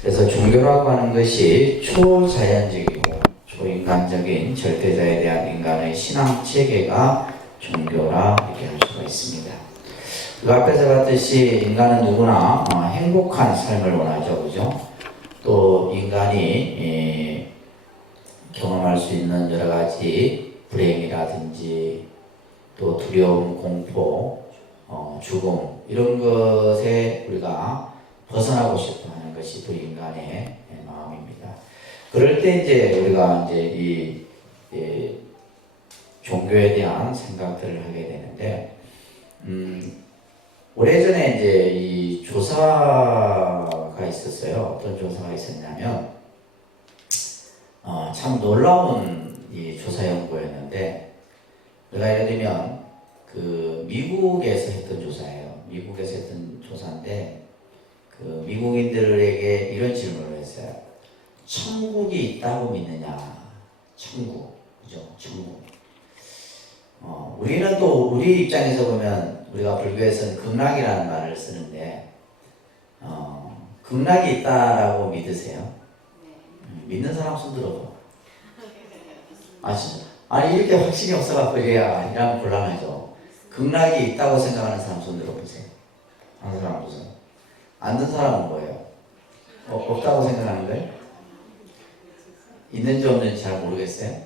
그래서 종교라고 하는 것이 초자연적이고 초인간적인 절대자에 대한 인간의 신앙 체계가 종교라 이렇게 할 수가 있습니다. 그 앞에서 봤듯이 인간은 누구나 행복한 삶을 원하죠, 그죠? 또 인간이 경험할 수 있는 여러 가지 불행이라든지 또 두려움, 공포, 죽음 이런 것에 우리가 벗어나고 싶어 하는 것이 우리 인간의 마음입니다. 그럴 때 이제 우리가 이제 이 종교에 대한 생각들을 하게 되는데, 오래전에 이제 이 조사가 있었어요. 어떤 조사가 있었냐면, 참 놀라운 이 조사 연구였는데, 우리가 예를 들면 그 미국에서 했던 조사예요. 미국에서 했던 조사인데, 그 미국인들에게 이런 질문을 했어요. 천국이 있다고 믿느냐? 천국, 그죠? 천국. 우리는 또 우리 입장에서 보면 우리가 불교에서는 극락이라는 말을 쓰는데, 극락이 있다라고 믿으세요? 믿는 사람 손 들어봐. 진짜? 아니 이렇게 확신이 없어갖고 이러면 곤란하죠. 극락이 있다고 생각하는 사람 손 들어보세요. 하는 사람 보세요. 안 든 사람은 뭐예요? 없다고 생각하는 거예요? 있는지 없는지 잘 모르겠어요?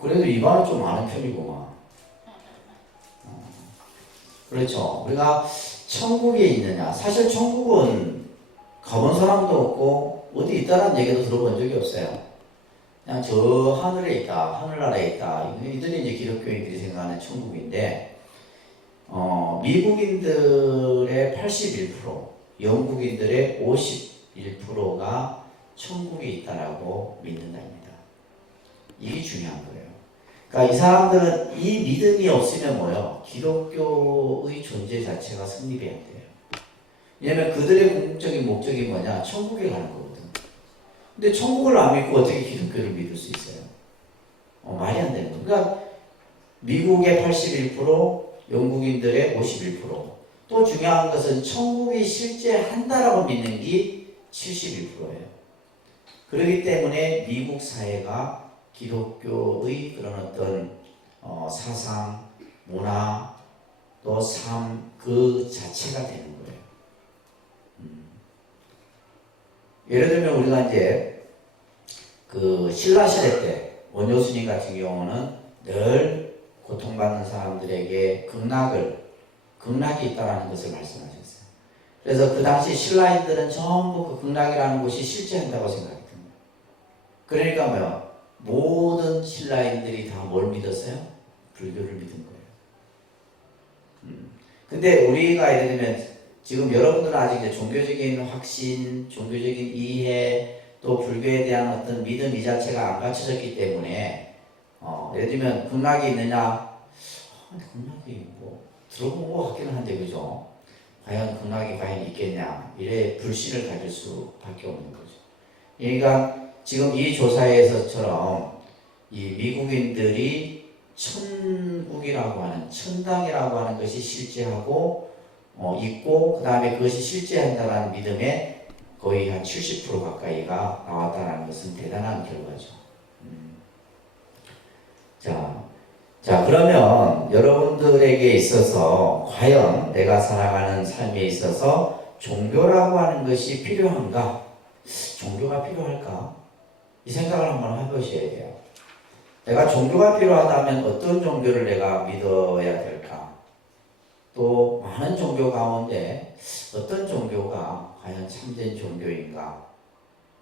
그래도 이반은 좀 많은 편이구만. 그렇죠. 우리가 천국에 있느냐. 사실 천국은 가본 사람도 없고 어디 있다는 얘기도 들어본 적이 없어요. 그냥 저 하늘에 있다, 하늘나라에 있다. 이들이 이제 기독교인들이 생각하는 천국인데, 미국인들의 81%, 영국인들의 51%가 천국이 있다라고 믿는답니다. 이게 중요한 거예요. 그러니까 이 사람들은 이 믿음이 없으면 뭐예요? 기독교의 존재 자체가 성립이 안 돼요. 왜냐면 그들의 궁극적인 목적이 뭐냐? 천국에 가는 거거든. 근데 천국을 안 믿고 어떻게 기독교를 믿을 수 있어요? 말이 안 되는 거예요. 그러니까 미국의 81%, 영국인들의 51%. 또 중요한 것은 천국이 실제 한다라고 믿는 게 71%예요. 그렇기 때문에 미국 사회가 기독교의 그런 어떤 사상, 문화, 또 삶 그 자체가 되는 거예요. 예를 들면 우리가 이제 그 신라 시대 때 원효 스님 같은 경우는 늘 고통받는 사람들에게 극락이 있다는 것을 말씀하셨어요. 그래서 그 당시 신라인들은 전부 그 극락이라는 곳이 실제한다고 생각했던 거예요. 그러니까 뭐요? 모든 신라인들이 다 뭘 믿었어요? 불교를 믿은 거예요. 근데 우리가 예를 들면 지금 여러분들은 아직 이제 종교적인 확신, 종교적인 이해, 또 불교에 대한 어떤 믿음 이 자체가 안 갖춰졌기 때문에, 예를 들면 극락이 있느냐? 극락이 뭐 들어본 것 같기는 한데 그죠? 과연 극락이 과연 있겠냐? 이래 불신을 가질 수밖에 없는 거죠. 그러니까 지금 이 조사에서처럼 이 미국인들이 천국이라고 하는 천당이라고 하는 것이 실제하고 있고 그 다음에 그것이 실제한다는 믿음에 거의 한 70% 가까이가 나왔다는 것은 대단한 결과죠. 자 그러면 여러분들에게 있어서 과연 내가 살아가는 삶에 있어서 종교라고 하는 것이 필요한가? 종교가 필요할까? 이 생각을 한번 해보셔야 돼요. 내가 종교가 필요하다면 어떤 종교를 내가 믿어야 될까? 또 많은 종교 가운데 어떤 종교가 과연 참된 종교인가?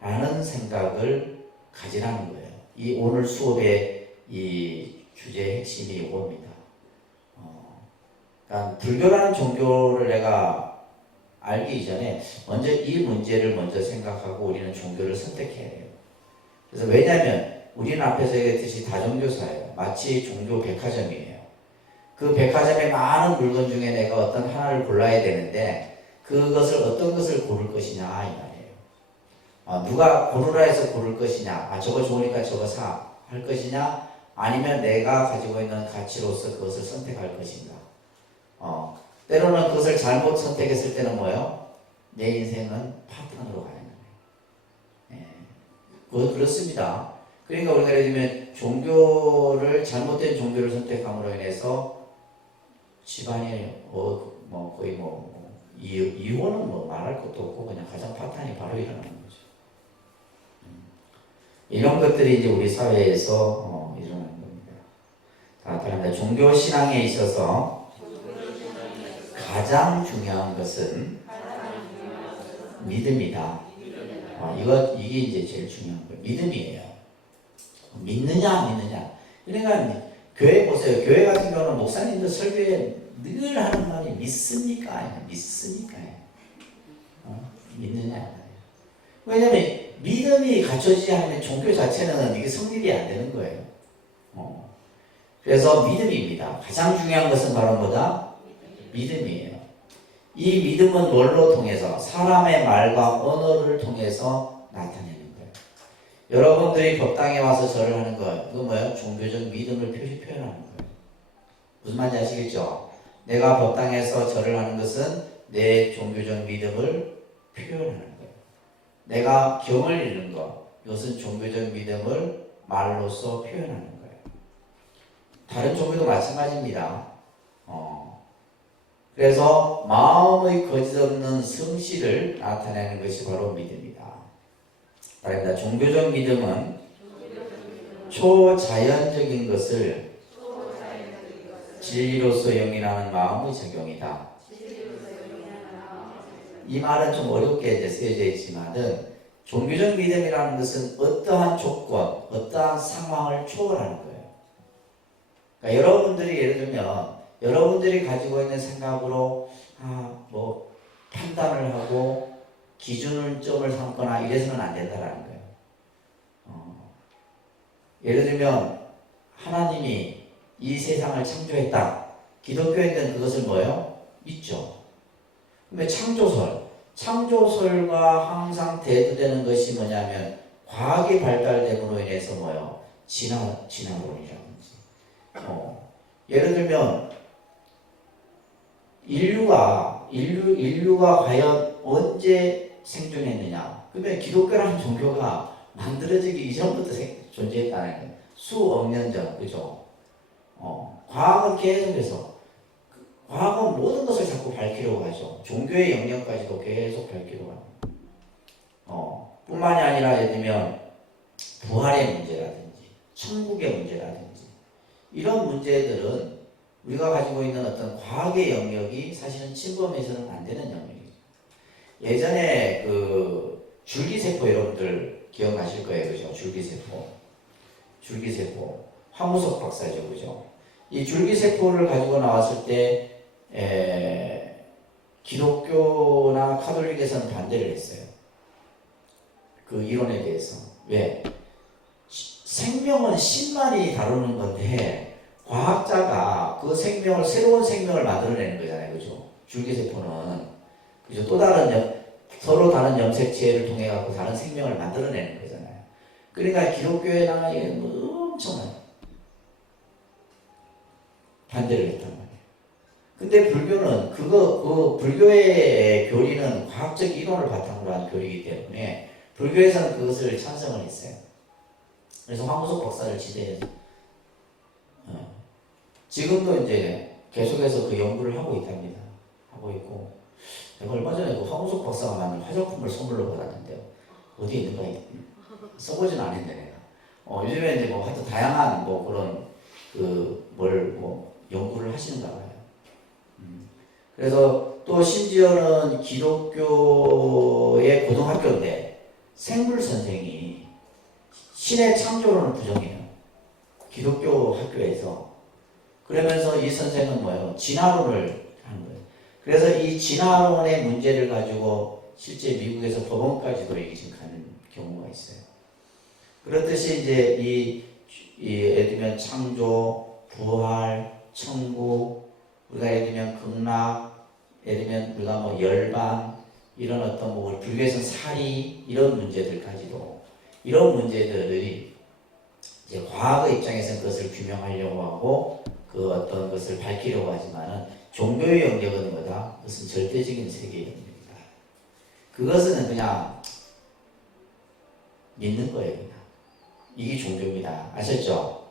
라는 생각을 가지라는 거예요. 이 오늘 수업의 이 주제의 핵심이 이겁니다. 그러니까 불교라는 종교를 내가 알기 이전에 먼저 이 문제를 먼저 생각하고 우리는 종교를 선택해야 돼요. 그래서 왜냐하면 우리는 앞에서 얘기했듯이 다종교사예요. 마치 종교 백화점이에요. 그 백화점에 많은 물건 중에 내가 어떤 하나를 골라야 되는데 그것을 어떤 것을 고를 것이냐 이 말이에요. 누가 고르라 해서 고를 것이냐, 저거 좋으니까 저거 사 할 것이냐, 아니면 내가 가지고 있는 가치로서 그것을 선택할 것인가. 때로는 그것을 잘못 선택했을 때는 뭐예요? 내 인생은 파탄으로 가는 거예요. 예. 그렇습니다. 그러니까 우리가 예를 들면 잘못된 종교를 선택함으로 인해서 집안이 거의 이혼은 말할 것도 없고 그냥 가장 파탄이 바로 일어나는 거죠. 이런 것들이 이제 우리 사회에서 일어나는 겁니다. 다음에 종교 신앙에 있어서 가장 중요한 것은 믿음이다. 이게 이제 제일 중요한 거예요. 믿음이에요. 믿느냐 안 믿느냐. 그러니까 교회 보세요. 교회 같은 경우는 목사님들 설교에 늘 하는 말이 믿습니까? 아니면 믿습니까? 믿느냐. 왜냐면 믿음이 갖춰지지 않으면 종교 자체는 이게 성립이 안 되는 거예요. 그래서 믿음입니다. 가장 중요한 것은 바로 뭐다? 믿음이에요. 이 믿음은 뭘로 통해서? 사람의 말과 언어를 통해서 나타내는 거예요. 여러분들이 법당에 와서 절을 하는 거, 그거 뭐예요? 종교적 믿음을 표현하는 거예요. 무슨 말인지 아시겠죠? 내가 법당에서 절을 하는 것은 내 종교적 믿음을 표현하는 거예요. 내가 경을 읽는 것, 이것은 종교적 믿음을 말로써 표현하는 거예요. 다른 종교도 마찬가지입니다. 그래서 마음의 거짓없는 성실을 나타내는 것이 바로 믿음이다. 그러니까 종교적 믿음은 초자연적인 것을 진리로서 용인하는 마음의 작용이다. 이 말은 좀 어렵게 쓰여져 있지만은 종교적 믿음이라는 것은 어떠한 조건, 어떠한 상황을 초월하는 거예요. 그러니까 여러분들이 예를 들면 여러분들이 가지고 있는 생각으로 판단을 하고 기준점을 삼거나 이래서는 안 된다라는 거예요. 예를 들면 하나님이 이 세상을 창조했다. 기독교인들은 그것을 뭐예요? 믿죠. 근데 창조설과 항상 대두되는 것이 뭐냐면 과학이 발달됨으로 인해서 뭐예요? 진화론이라든지. 예를 들면 인류가 과연 언제 생존했느냐? 그러면 기독교라는 종교가 만들어지기 이전부터 존재했다는 거예요. 수억 년 전, 그죠? 과학은 계속해서 과학은 모든 것을 자꾸 밝히려고 하죠. 종교의 영역까지도 계속 밝히려고 합니다. 뿐만이 아니라 예를 들면 부활의 문제라든지 천국의 문제라든지 이런 문제들은 우리가 가지고 있는 어떤 과학의 영역이 사실은 침범해서는 안 되는 영역이죠. 예전에 그 줄기세포 여러분들 기억나실 거예요. 그죠? 줄기세포. 황우석 박사죠. 그죠? 이 줄기세포를 가지고 나왔을 때 기독교나 카톨릭에서는 반대를 했어요. 그 이론에 대해서. 왜? 생명은 신만이 다루는 건데 과학자가 그 새로운 생명을 만들어내는 거잖아요. 그죠? 줄기세포는. 그죠? 또 서로 다른 염색체를 통해 갖고 다른 생명을 만들어내는 거잖아요. 그러니까 기독교에다가 엄청난 반대를 했단 말이에요. 근데 불교는 불교의 교리는 과학적 이론을 바탕으로 한 교리이기 때문에 불교에서는 그것을 찬성을 했어요. 그래서 황우석 박사를 지대해서 지금도 이제 계속해서 그 연구를 하고 있답니다. 하고 있고 제가 얼마 전에 그 황우석 박사가 만든 화장품을 선물로 받았는데요. 어디에 있는가 써보진 않았는데 내가 요즘에 이제 하여튼 다양한 그런 연구를 하시는가 봐요. 그래서 또 심지어는 기독교의 고등학교인데 생물 선생이 신의 창조론을 부정해요. 기독교 학교에서. 그러면서 이 선생은 뭐예요? 진화론을 하는 거예요. 그래서 이 진화론의 문제를 가지고 실제 미국에서 법원까지도 이게 지금 가는 경우가 있어요. 그렇듯이 이제 예를 들면 창조, 부활, 천국, 우리가 예를 들면 극락, 예를 들면 우리가 열반, 이런 어떤 불교에서는 사리, 이런 문제들까지도, 이런 문제들이 이제 과학의 입장에서는 그것을 규명하려고 하고 그 어떤 것을 밝히려고 하지만은 종교의 영역은 뭐다? 그것은 절대적인 세계의 영역이다. 그것은 그냥 믿는 거예요. 그냥. 이게 종교입니다. 아셨죠?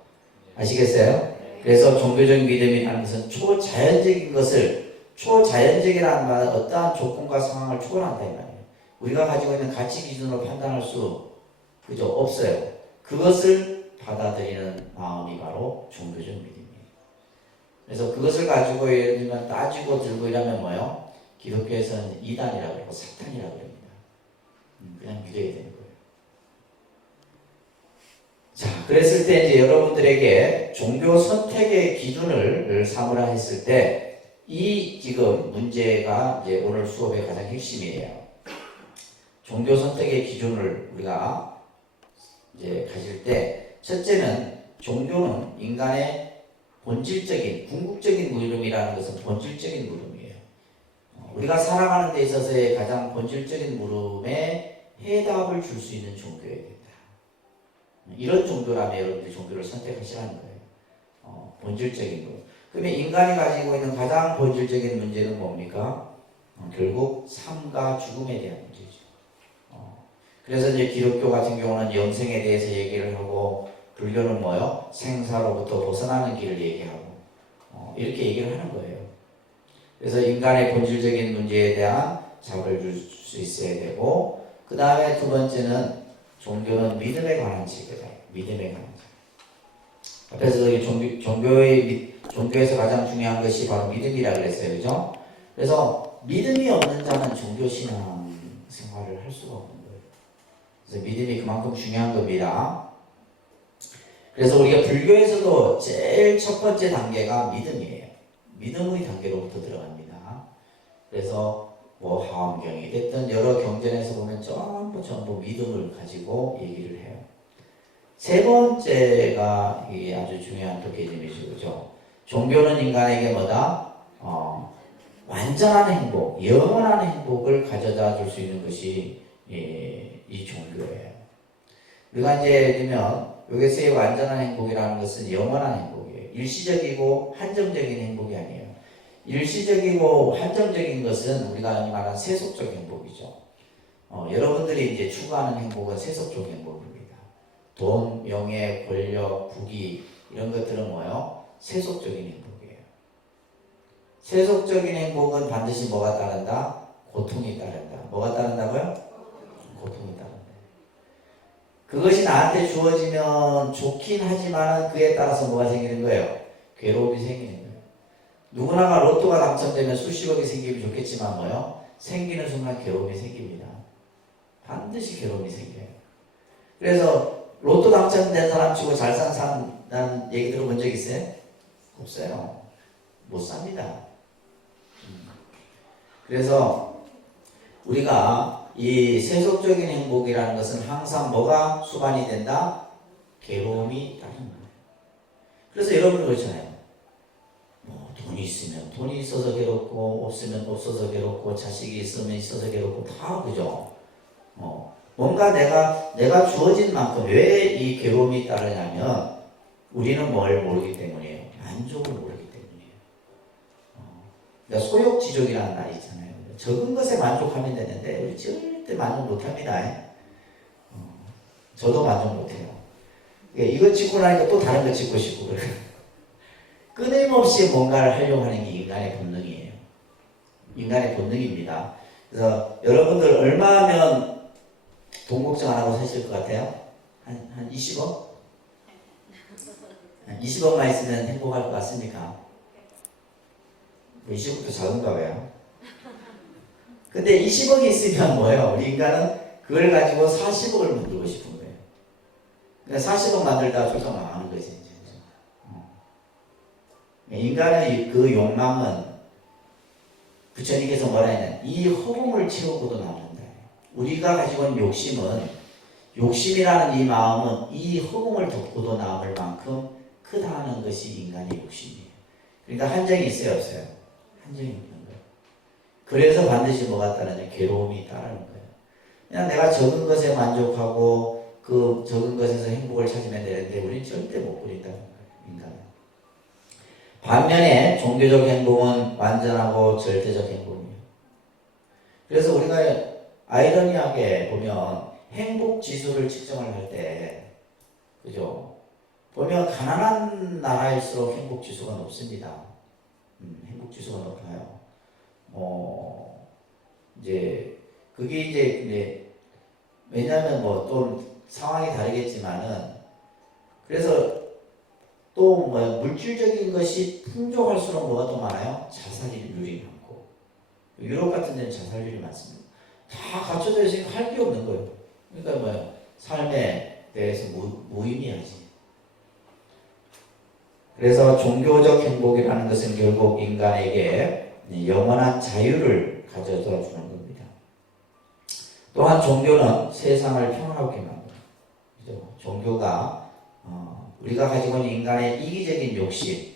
아시겠어요? 그래서 종교적 믿음이라는 것은 초자연적인 것을, 초자연적이라는 말은 어떠한 조건과 상황을 초월한다 이 말이에요. 우리가 가지고 있는 가치 기준으로 판단할 수 그죠? 없어요. 그것을 받아들이는 마음이 바로 종교적 믿음이에요. 그래서 그것을 가지고 예를 들면 따지고 들고 이러면 뭐예요? 기독교에서는 이단이라고 그러고 사탄이라고 합니다. 그냥 믿어야 되는 거예요. 자, 그랬을 때 이제 여러분들에게 종교 선택의 기준을 삼으라 했을 때 이 지금 문제가 이제 오늘 수업의 가장 핵심이에요. 종교 선택의 기준을 우리가 이제 가질 때 첫째는 종교는 인간의 본질적인 궁극적인 물음이라는 것은 본질적인 물음이에요. 우리가 살아가는 데 있어서의 가장 본질적인 물음에 해답을 줄 수 있는 종교여야 된다. 이런 종교라면 여러분들이 종교를 선택하시라는 거예요. 본질적인 것. 그러면 인간이 가지고 있는 가장 본질적인 문제는 뭡니까? 결국 삶과 죽음에 대한 문제죠. 그래서 이제 기독교 같은 경우는 영생에 대해서 얘기를 하고, 불교는 뭐요? 생사로부터 벗어나는 길을 얘기하고, 이렇게 얘기를 하는 거예요. 그래서 인간의 본질적인 문제에 대한 답을 줄 수 있어야 되고, 그 다음에 두 번째는 종교는 믿음에 관한 책이다. 믿음에 관한 책. 앞에서 종교에서 가장 중요한 것이 바로 믿음이라고 그랬어요. 그죠? 그래서 믿음이 없는 자는 종교신앙 생활을 할 수가 없는 거예요. 그래서 믿음이 그만큼 중요한 겁니다. 그래서 우리가 불교에서도 제일 첫 번째 단계가 믿음이에요. 믿음의 단계로부터 들어갑니다. 그래서 뭐 화엄경이 됐든 여러 경전에서 보면 전부 믿음을 가지고 얘기를 해요. 세 번째가 이게 아주 중요한 또 개념이죠. 그죠? 종교는 인간에게 뭐다? 완전한 행복, 영원한 행복을 가져다 줄 수 있는 것이 이 종교예요. 우리가 이제 예를 들면 여기서의 완전한 행복이라는 것은 영원한 행복이에요. 일시적이고 한정적인 행복이 아니에요. 일시적이고 한정적인 것은 우리가 말하는 세속적 행복이죠. 여러분들이 이제 추구하는 행복은 세속적 행복입니다. 돈, 명예, 권력, 부귀 이런 것들은 뭐예요? 세속적인 행복이에요. 세속적인 행복은 반드시 뭐가 따른다? 고통이 따른다. 뭐가 따른다고요? 고통이 따른다. 그것이 나한테 주어지면 좋긴 하지만 그에 따라서 뭐가 생기는 거예요? 괴로움이 생기는 거예요. 누구나가 로또가 당첨되면 수십억이 생기면 좋겠지만 뭐요? 생기는 순간 괴로움이 생깁니다. 반드시 괴로움이 생겨요. 그래서 로또 당첨된 사람 치고 잘 산 사람 얘기 들어본 적 있어요? 없어요. 못 삽니다. 그래서 우리가 이 세속적인 행복이라는 것은 항상 뭐가 수반이 된다? 괴로움이 따르는 거예요. 그래서 여러분 그렇잖아요. 뭐 돈이 있으면 돈이 있어서 괴롭고, 없으면 없어서 괴롭고, 자식이 있으면 있어서 괴롭고, 다 그죠? 뭔가 내가 주어진 만큼 왜 이 괴로움이 따르냐면 우리는 뭘 모르기 때문이에요. 만족을 모르기 때문이에요. 그러니까 소욕지족이라는 말이 있잖아요. 적은 것에 만족하면 되는데 우리 절대 만족 못합니다. 저도 만족 못해요. 이거 찍고 나니까 또 다른 거 찍고 싶고 그래요. 끊임없이 뭔가를 하려고 하는 게 인간의 본능이에요. 인간의 본능입니다. 그래서 여러분들 얼마 하면 돈 걱정 안 하고 사실 것 같아요? 한 20억? 20억만 있으면 행복할 것 같습니까? 20억도 작은가 봐요. 근데 20억이 있으면 뭐예요? 우리 인간은 그걸 가지고 40억을 만들고 싶은 거예요. 그러니까 40억 만들다가 조금 망하는 거지. 이제. 인간의 그 욕망은 부처님께서 뭐라 했냐? 이 허공을 채우고도 남는다. 우리가 가지고 있는 욕심이라는 이 마음은 이 허공을 덮고도 남을 만큼 크다는 것이 인간의 욕심이에요. 그러니까 한정이 있어요, 없어요? 한정이 없는 거예요. 그래서 반드시 뭐가 따르냐? 괴로움이 따르는 거예요. 그냥 내가 적은 것에 만족하고 그 적은 것에서 행복을 찾으면 되는데 우리는 절대 못 그린다는 거예요, 인간은. 반면에 종교적 행복은 완전하고 절대적 행복이에요. 그래서 우리가 아이러니하게 보면 행복 지수를 측정을 할 때, 그죠? 보면 가난한 나라일수록 행복 지수가 높습니다. 행복 지수가 높아요. 이제 그게 이제 왜냐하면 뭐 또 상황이 다르겠지만은 그래서 또 뭐 물질적인 것이 풍족할수록 뭐가 또 많아요? 자살률이 많고 유럽 같은 데는 자살률이 많습니다. 다 갖춰져 있으니까 할 게 없는 거예요. 그러니까 뭐예요? 삶에 대해서 무의미하지. 그래서 종교적 행복이라는 것은 결국 인간에게 영원한 자유를 가져다 주는 겁니다. 또한 종교는 세상을 평화롭게 만듭니다. 종교가 우리가 가지고 있는 인간의 이기적인 욕심,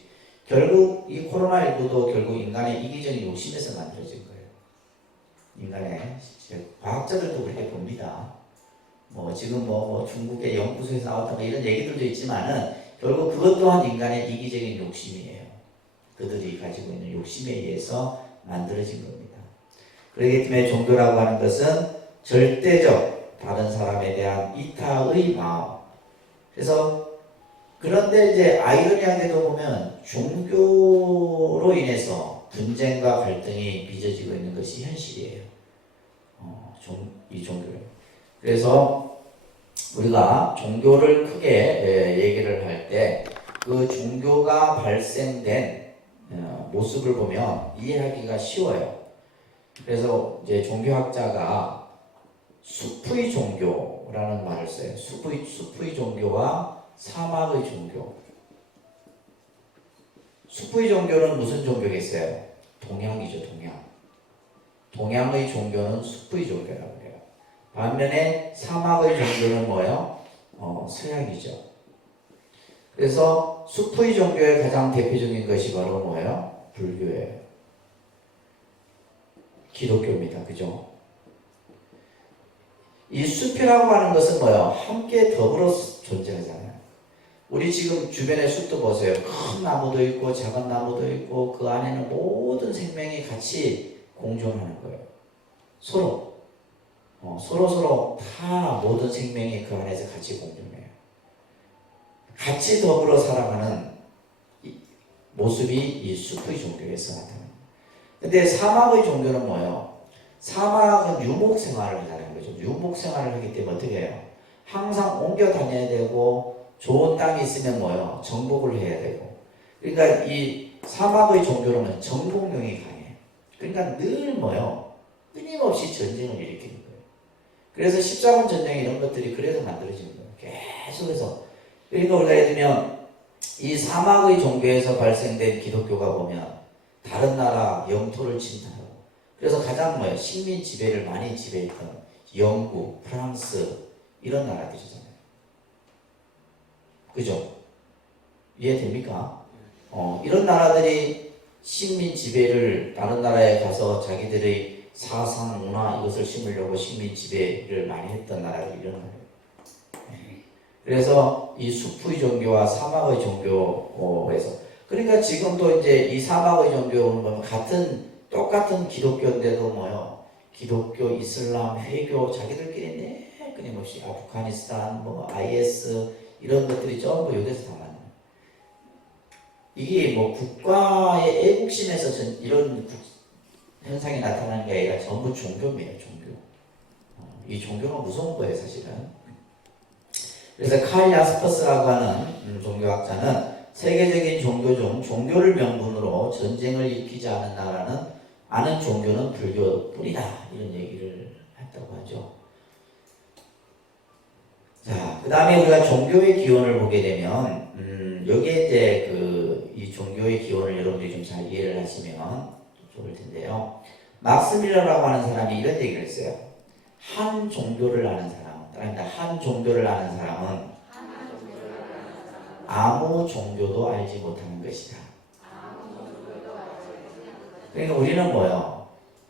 결국 이 코로나19도 결국 인간의 이기적인 욕심에서 만들어진 거예요. 인간의 과학자들도 그렇게 봅니다. 뭐 지금 뭐 중국의 연구소에서 나왔다 뭐 이런 얘기들도 있지만은 결국 그것 또한 인간의 이기적인 욕심이에요. 그들이 가지고 있는 욕심에 의해서 만들어진 겁니다. 그렇기 때문에 종교라고 하는 것은 절대적 다른 사람에 대한 이타의 마음. 그래서 그런데 이제 아이러니하게도 보면 종교로 인해서 분쟁과 갈등이 빚어지고 있는 것이 현실이에요. 이 종교를. 그래서 우리가 종교를 크게 얘기를 할 때 그 종교가 발생된 모습을 보면 이해하기가 쉬워요. 그래서 이제 종교학자가 숲의 종교라는 말을 써요. 숲의 종교와 사막의 종교. 숲의 종교는 무슨 종교겠어요? 동양이죠, 동양. 동양의 종교는 숲의 종교라고 해요. 반면에 사막의 종교는 뭐예요? 서양이죠. 그래서 숲의 종교의 가장 대표적인 것이 바로 뭐예요? 불교예요. 기독교입니다. 그죠? 이 숲이라고 하는 것은 뭐예요? 함께 더불어 존재하잖아요. 우리 지금 주변의 숲도 보세요. 큰 나무도 있고 작은 나무도 있고 그 안에는 모든 생명이 같이 공존하는 거예요. 서로 다 모든 생명이 그 안에서 같이 공존해요. 같이 더불어 살아가는 모습이 이 숲의 종교에서 나타납니다. 근데 사막의 종교는 뭐예요? 사막은 유목 생활을 하는 거죠. 유목 생활을 하기 때문에 어떻게 해요? 항상 옮겨 다녀야 되고 좋은 땅이 있으면 뭐예요? 정복을 해야 되고. 그러니까 이 사막의 종교로는 정복력이 강해요. 그러니까 늘 뭐예요? 끊임없이 전쟁을 일으키는 거예요. 그래서 십자군 전쟁 이런 것들이 그래서 만들어지는 거예요. 계속해서. 그러니까 우리가 예를 들면 이 사막의 종교에서 발생된 기독교가 보면 다른 나라 영토를 침탈하고 그래서 가장 뭐예요? 식민 지배를 많이 지배했던 영국, 프랑스 이런 나라들이잖아요. 그죠? 이해됩니까? 이런 나라들이 식민 지배를 다른 나라에 가서 자기들의 사상, 문화 이것을 심으려고 식민 지배를 많이 했던 나라들이 이런 나라예요. 그래서 이 숲의 종교와 사막의 종교에서 그러니까 지금도 이제 이 사막의 종교는 보면 똑같은 기독교인데도 뭐요? 기독교, 이슬람, 회교 자기들끼리 끊임없이 아프가니스탄, 뭐 IS 이런 것들이 전부 여기서 다 만나요. 이게 뭐 국가의 애국심에서 이런 현상이 나타나는 게 아니라 전부 종교입니다. 종교. 이 종교가 무서운 거예요, 사실은. 그래서 칼 야스퍼스라고 하는 종교학자는 세계적인 종교 중 종교를 명분으로 전쟁을 일으키지 않은 나라는 아는 종교는 불교뿐이다 이런 얘기를 했다고 하죠. 자, 그 다음에 우리가 종교의 기원을 보게 되면 여기에 이제 이 종교의 기원을 여러분들이 좀 잘 이해를 하시면 좋을 텐데요. 막스 밀러라고 하는 사람이 이런 얘기를 했어요. 한 종교를 아는 사람, 한 종교를 아는 사람은 아무 종교도 알지 못하는 것이다. 그러니까 우리는 뭐예요?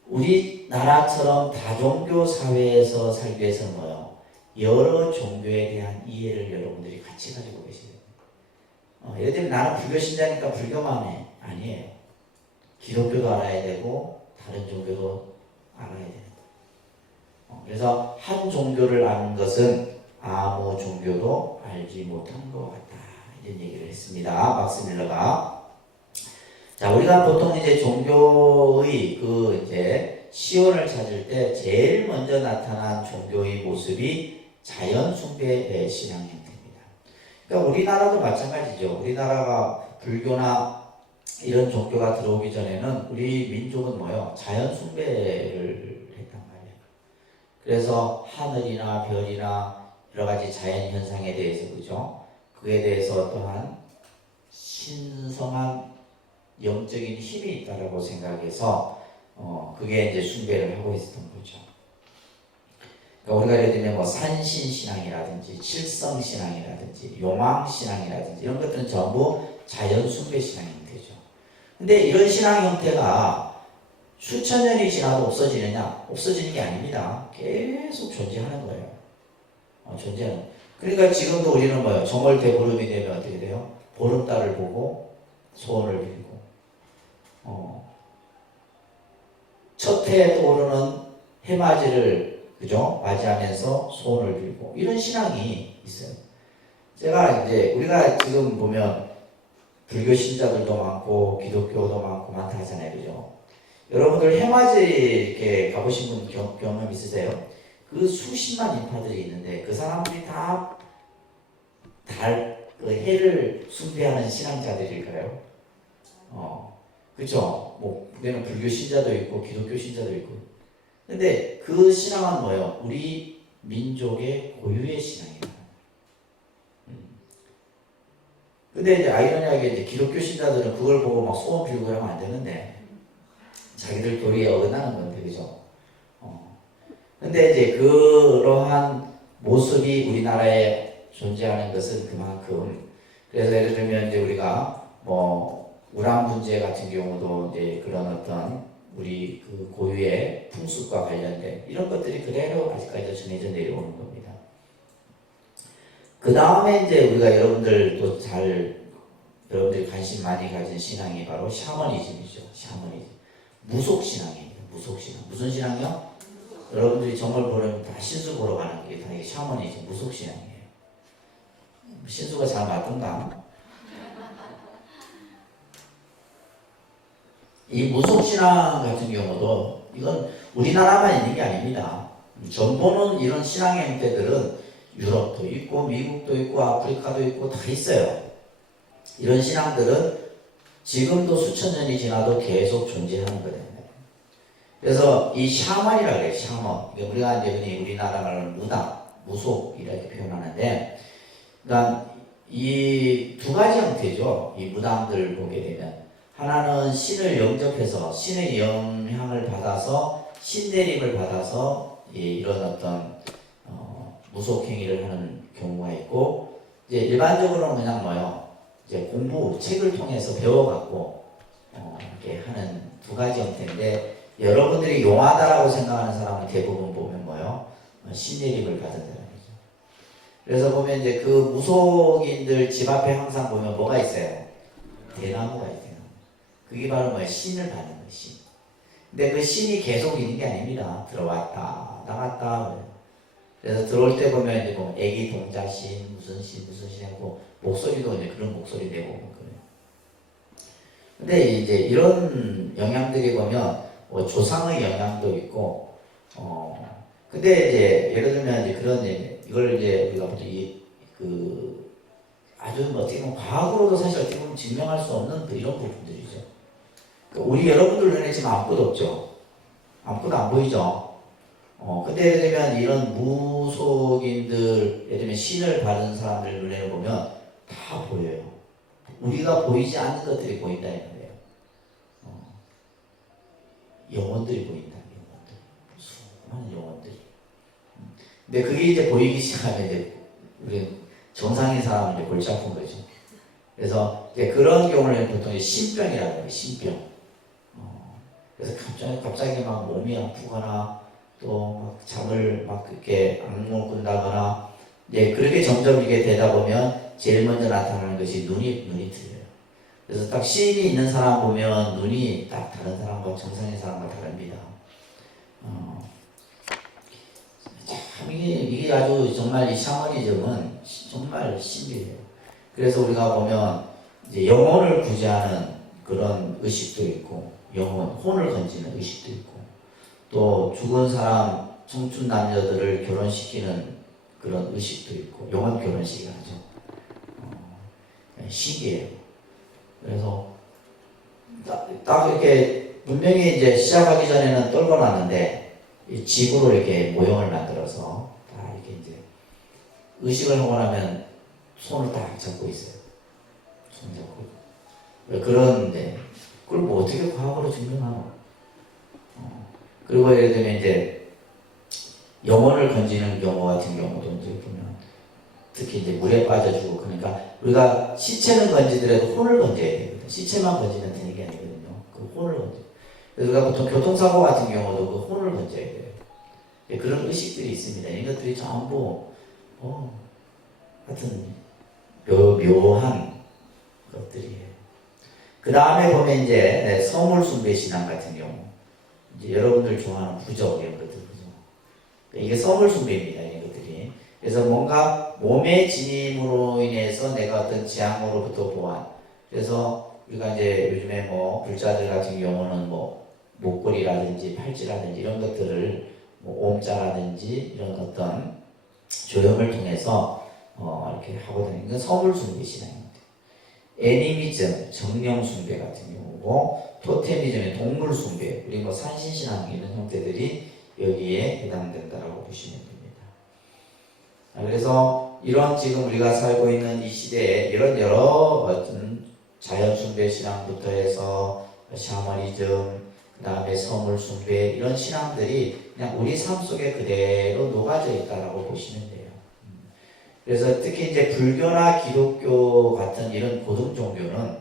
우리나라처럼 다종교 사회에서 살기 위해서 뭐예요? 여러 종교에 대한 이해를 여러분들이 같이 가지고 계세요. 예를 들면 나는 불교 신자니까 불교만 해. 아니에요. 기독교도 알아야 되고 다른 종교도 알아야 돼요. 그래서 한 종교를 아는 것은 아무 종교도 알지 못한 것 같다. 이런 얘기를 했습니다. 막스 밀러가. 자, 우리가 보통 이제 종교의 그 이제 시원을 찾을 때 제일 먼저 나타난 종교의 모습이 자연 숭배 신앙 형태입니다. 그러니까 우리나라도 마찬가지죠. 우리나라가 불교나 이런 종교가 들어오기 전에는 우리 민족은 뭐요? 자연 숭배를 했단 말이에요. 그래서 하늘이나 별이나 여러 가지 자연 현상에 대해서 그죠? 그에 대해서 또한 신성한 영적인 힘이 있다라고 생각해서 그게 이제 숭배를 하고 있었던 거죠. 그러니까 우리가 예를 들면 뭐 산신 신앙이라든지 칠성 신앙이라든지 용왕 신앙이라든지 이런 것들은 전부 자연 숭배 신앙 형태죠. 근데 이런 신앙 형태가 수천 년이 지나도 없어지느냐? 없어지는 게 아닙니다. 계속 존재하는 거예요. 존재하는. 그러니까 지금도 우리는 뭐예요? 정월대 보름이 되면 어떻게 돼요? 보름달을 보고 소원을 빌고 첫 해에 떠오르는 해맞이를 그죠? 맞이하면서 소원을 빌고 이런 신앙이 있어요. 제가 이제 우리가 지금 보면 불교 신자들도 많고 기독교도 많고 많다 하잖아요, 그죠? 여러분들 해맞이 이렇게 가보신 분 경험 있으세요? 그 수십만 인파들이 있는데 그 사람들이 다 그 해를 숭배하는 신앙자들일까요? 그쵸? 뭐, 그게는 불교 신자도 있고, 기독교 신자도 있고. 근데 그 신앙은 뭐예요? 우리 민족의 고유의 신앙이에요. 근데 이제 아이러니하게 이제 기독교 신자들은 그걸 보고 막 소원 빌고 하면 안 되는데, 자기들 교리에 어긋나는 건데, 그죠? 근데 이제 그러한 모습이 우리나라에 존재하는 것은 그만큼, 그래서 예를 들면 이제 우리가 뭐, 우란 문제 같은 경우도 이제 그런 어떤 우리 그 고유의 풍습과 관련된 이런 것들이 그대로 아직까지 전해져 내려오는 겁니다. 그 다음에 이제 우리가 여러분들이 관심 많이 가진 신앙이 바로 샤머니즘이죠. 샤머니즘. 무속신앙입니다. 무속신앙. 무슨 신앙이요? 여러분들이 정말 보려면 다 신수 보러 가는 게 다 이게 샤머니즘, 무속신앙이에요. 신수가 잘 맞던가? 이 무속신앙 같은 경우도 이건 우리나라만 있는 게 아닙니다. 전보는 이런 신앙의 형태들은 유럽도 있고 미국도 있고 아프리카도 있고 다 있어요. 이런 신앙들은 지금도 수천 년이 지나도 계속 존재하는 거예요. 그래서 이 샤먼이라고 해요. 샤먼. 우리가 이제 흔히 우리나라 말로는 무당, 무속 이렇게 표현하는데, 그러니까 이 두 가지 형태죠. 이 무당들 보게 되면 하나는 신을 영접해서 신의 영향을 받아서 신내림을 받아서 이런 어떤 무속 행위를 하는 경우가 있고, 이제 일반적으로는 그냥 뭐요, 이제 공부 책을 통해서 배워갖고 이렇게 하는 두 가지 형태인데. 여러분들이 용하다라고 생각하는 사람은 대부분 보면 뭐요? 신내림을 받은 사람이죠. 그래서 보면 이제 그 무속인들 집 앞에 항상 보면 뭐가 있어요? 대나무가 있어요. 그게 바로 뭐예요? 신을 받는 거예요, 신. 근데 그 신이 계속 있는 게 아닙니다. 들어왔다, 나갔다. 그래서 들어올 때 보면 이제 뭐 애기 동자신, 무슨 신 하고 목소리도 이제 그런 목소리 내고 그래요. 근데 이제 이런 영향들이 보면 조상의 영향도 있고, 근데 이제 예를 들면 이제 그런 이걸 이제 우리가 보통 아주 뭐 어떻게 보면 과학으로도 사실 어떻게 보면 증명할 수 없는 이런 부분들이죠. 우리 여러분들 눈에 지금 아무것도 없죠. 아무것도 안 보이죠. 근데 예를 들면 이런 무속인들, 예를 들면 신을 받은 사람들 눈에 보면 다 보여요. 우리가 보이지 않는 것들이 보인다는 거예요. 영혼들이 보인다. 영혼들. 수많은 영혼들이. 근데 그게 이제 보이기 시작하면 이제 우리 정상인 사람은 이제 골치 아픈 거죠. 그래서 이제 그런 경우는 보통 신병이라고 해요. 신병. 그래서 갑자기 막 몸이 아프거나 또 막 잠을 막 이렇게 악몽 꾼다거나 이제 그렇게 점점 이게 되다 보면 제일 먼저 나타나는 것이 눈이 틀려요. 그래서 딱 신이 있는 사람 보면 눈이 딱 다른 사람과 정상인 사람과 다릅니다. 이게 아주 정말 이 샤머니즘은 정말 신비해요. 그래서 우리가 보면 이제 영혼을 구제하는 그런 의식도 있고, 혼을 건지는 의식도 있고, 또 죽은 사람, 청춘 남녀들을 결혼시키는 그런 의식도 있고, 영혼 결혼식이라죠. 신기해요. 그래서 딱 이렇게 분명히 이제 시작하기 전에는 떨궈놨는데 이 집으로 이렇게 모형을 만들어서 다 이렇게 이제 의식을 하고 나면 손을 딱 잡고 있어요. 손 잡고. 그런데 그걸 뭐 어떻게 과학으로 증명하노? 그리고 예를 들면 이제 영혼을 건지는 경우 같은 경우도 이제 보면 특히 이제 물에 빠져주고 그러니까 우리가 시체는 건지더라도 혼을 건져야 되거든. 시체만 건지면 되는 게 아니거든요. 그 혼을 건져. 그래서 우리가 보통 교통사고 같은 경우도 그 혼을 건져야 돼요. 그런 의식들이 있습니다. 이것들이 전부 하여튼 묘한 것들이에요. 그 다음에 보면 이제 성물 숭배 신앙 같은 경우 이제 여러분들 좋아하는 부적 이런 것들 그죠? 이게 성물 숭배입니다. 이런 것들이. 그래서 뭔가 몸의 진임으로 인해서 내가 어떤 재앙으로부터 보완. 그래서 우리가 이제 요즘에 뭐 불자들 같은 경우는 뭐 목걸이라든지 팔찌라든지 이런 것들을 뭐 옴자라든지 이런 어떤 조형을 통해서 이렇게 하거든요. 이건 성물 숭배 신앙입니다. 애니미즘, 정령 숭배 같은 경우고, 토테미즘의 동물 숭배, 그리고 뭐 산신 신앙 이런 형태들이 여기에 해당된다라고 보시면 됩니다. 그래서 이런 지금 우리가 살고 있는 이 시대에 이런 여러 어떤 자연 숭배 신앙부터 해서 샤머니즘, 그 다음에 성물 숭배 이런 신앙들이 그냥 우리 삶 속에 그대로 녹아져 있다라고 보시면 돼요. 그래서 특히 이제 불교나 기독교 같은 이런 고등 종교는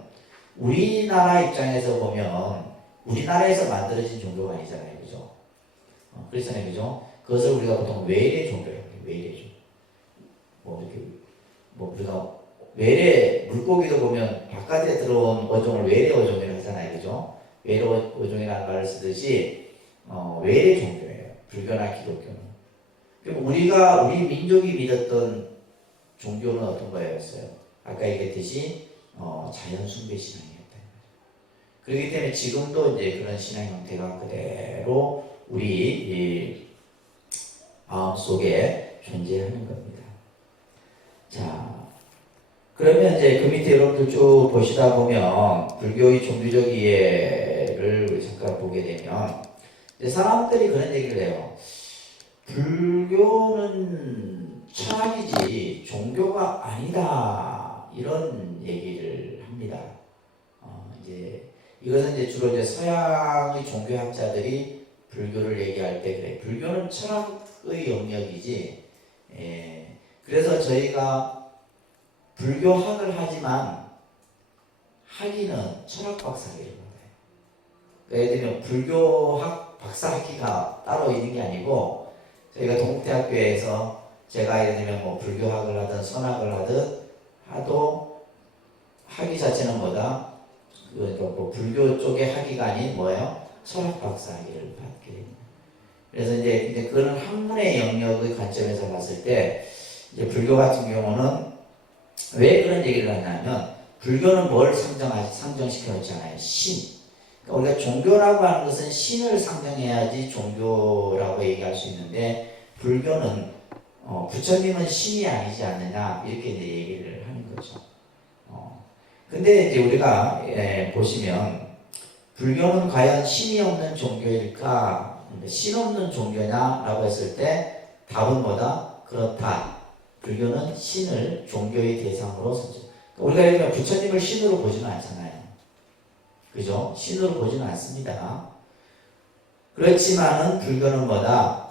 우리나라 입장에서 보면 우리나라에서 만들어진 종교가 아니잖아요, 그죠? 그렇잖아요, 그죠? 그것을 우리가 보통 외래 종교라고 해요, 외래 종교. 뭐 이렇게 뭐 우리가 외래 물고기도 보면 바깥에 들어온 어종을 외래 어종이라고 하잖아요, 그죠? 외래 어종이라는 말을 쓰듯이 외래 종교예요, 불교나 기독교는. 그럼 우리 민족이 믿었던 종교는 어떤 거였어요? 아까 얘기했듯이 자연 숭배 신앙이었다. 그렇기 때문에 지금도 이제 그런 신앙 형태가 그대로 우리 마음 속에 존재하는 겁니다. 자, 그러면 이제 그 밑에 여러분들 쭉 보시다 보면 불교의 종교적 이해를 우리 잠깐 보게 되면 사람들이 그런 얘기를 해요. 불교는 철학이지 종교가 아니다 이런 얘기를 합니다. 이제 이것은 이제 주로 이제 서양의 종교학자들이 불교를 얘기할 때 그래. 불교는 철학의 영역이지. 그래서 저희가 불교학을 하지만 학위는 철학 박사학위를 받아요. 예를 들면 불교학 박사학위가 따로 있는 게 아니고 저희가 동국대학교에서 제가 예를 들면 뭐 불교학을 하든 선학을 하든 하도 학위 자체는 뭐다? 뭐 불교 쪽의 학위가 아닌 뭐예요? 철학 박사학위를 받게 됩니다. 그래서 이제 그런 학문의 영역의 관점에서 봤을 때 이제 불교 같은 경우는 왜 그런 얘기를 하냐면 불교는 뭘 상정시켜 놓잖아요. 신. 그러니까 우리가 종교라고 하는 것은 신을 상정해야지 종교라고 얘기할 수 있는데 불교는 부처님은 신이 아니지 않느냐 이렇게 이제 얘기를 하는 거죠. 근데 이제 우리가 보시면 불교는 과연 신이 없는 종교일까? 신 없는 종교냐라고 했을 때 답은 뭐다? 그렇다. 불교는 신을 종교의 대상으로 선정. 우리가 예를 들면 부처님을 신으로 보지는 않잖아요. 그죠? 신으로 보지는 않습니다. 그렇지만은 불교는 뭐다?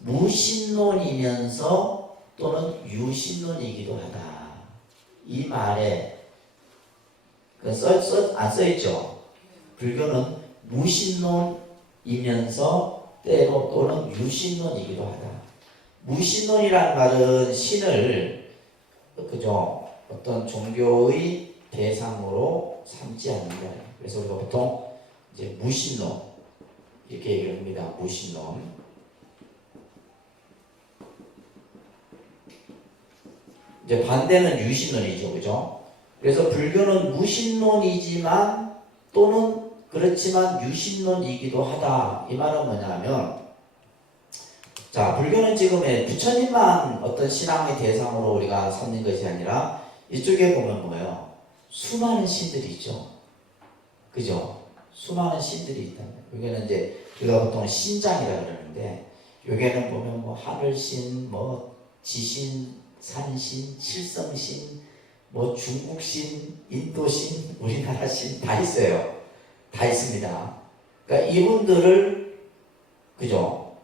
무신론이면서 또는 유신론이기도 하다. 이 말에 안 써있죠? 불교는 무신론이면서 때로 또는 유신론이기도 하다. 무신론이라는 말은 신을 그죠? 어떤 종교의 대상으로 삼지 않는다. 그래서 우리가 보통 이제 무신론 이렇게 얘기를 합니다. 무신론. 이제 반대는 유신론이죠. 그죠? 그래서 불교는 무신론이지만 또는 그렇지만 유신론이기도 하다. 이 말은 뭐냐면, 자, 불교는 지금 부처님만 어떤 신앙의 대상으로 우리가 삼는 것이 아니라 이쪽에 보면 뭐예요? 수많은 신들이 있죠. 그죠? 수많은 신들이 있다. 여기는 이제 우리가 보통 신장이라 그러는데, 여기는 보면 뭐 하늘신, 뭐 지신, 산신, 칠성신, 뭐 중국신, 인도신, 우리나라신 다 있어요. 다 있습니다. 그러니까 이분들을 그죠?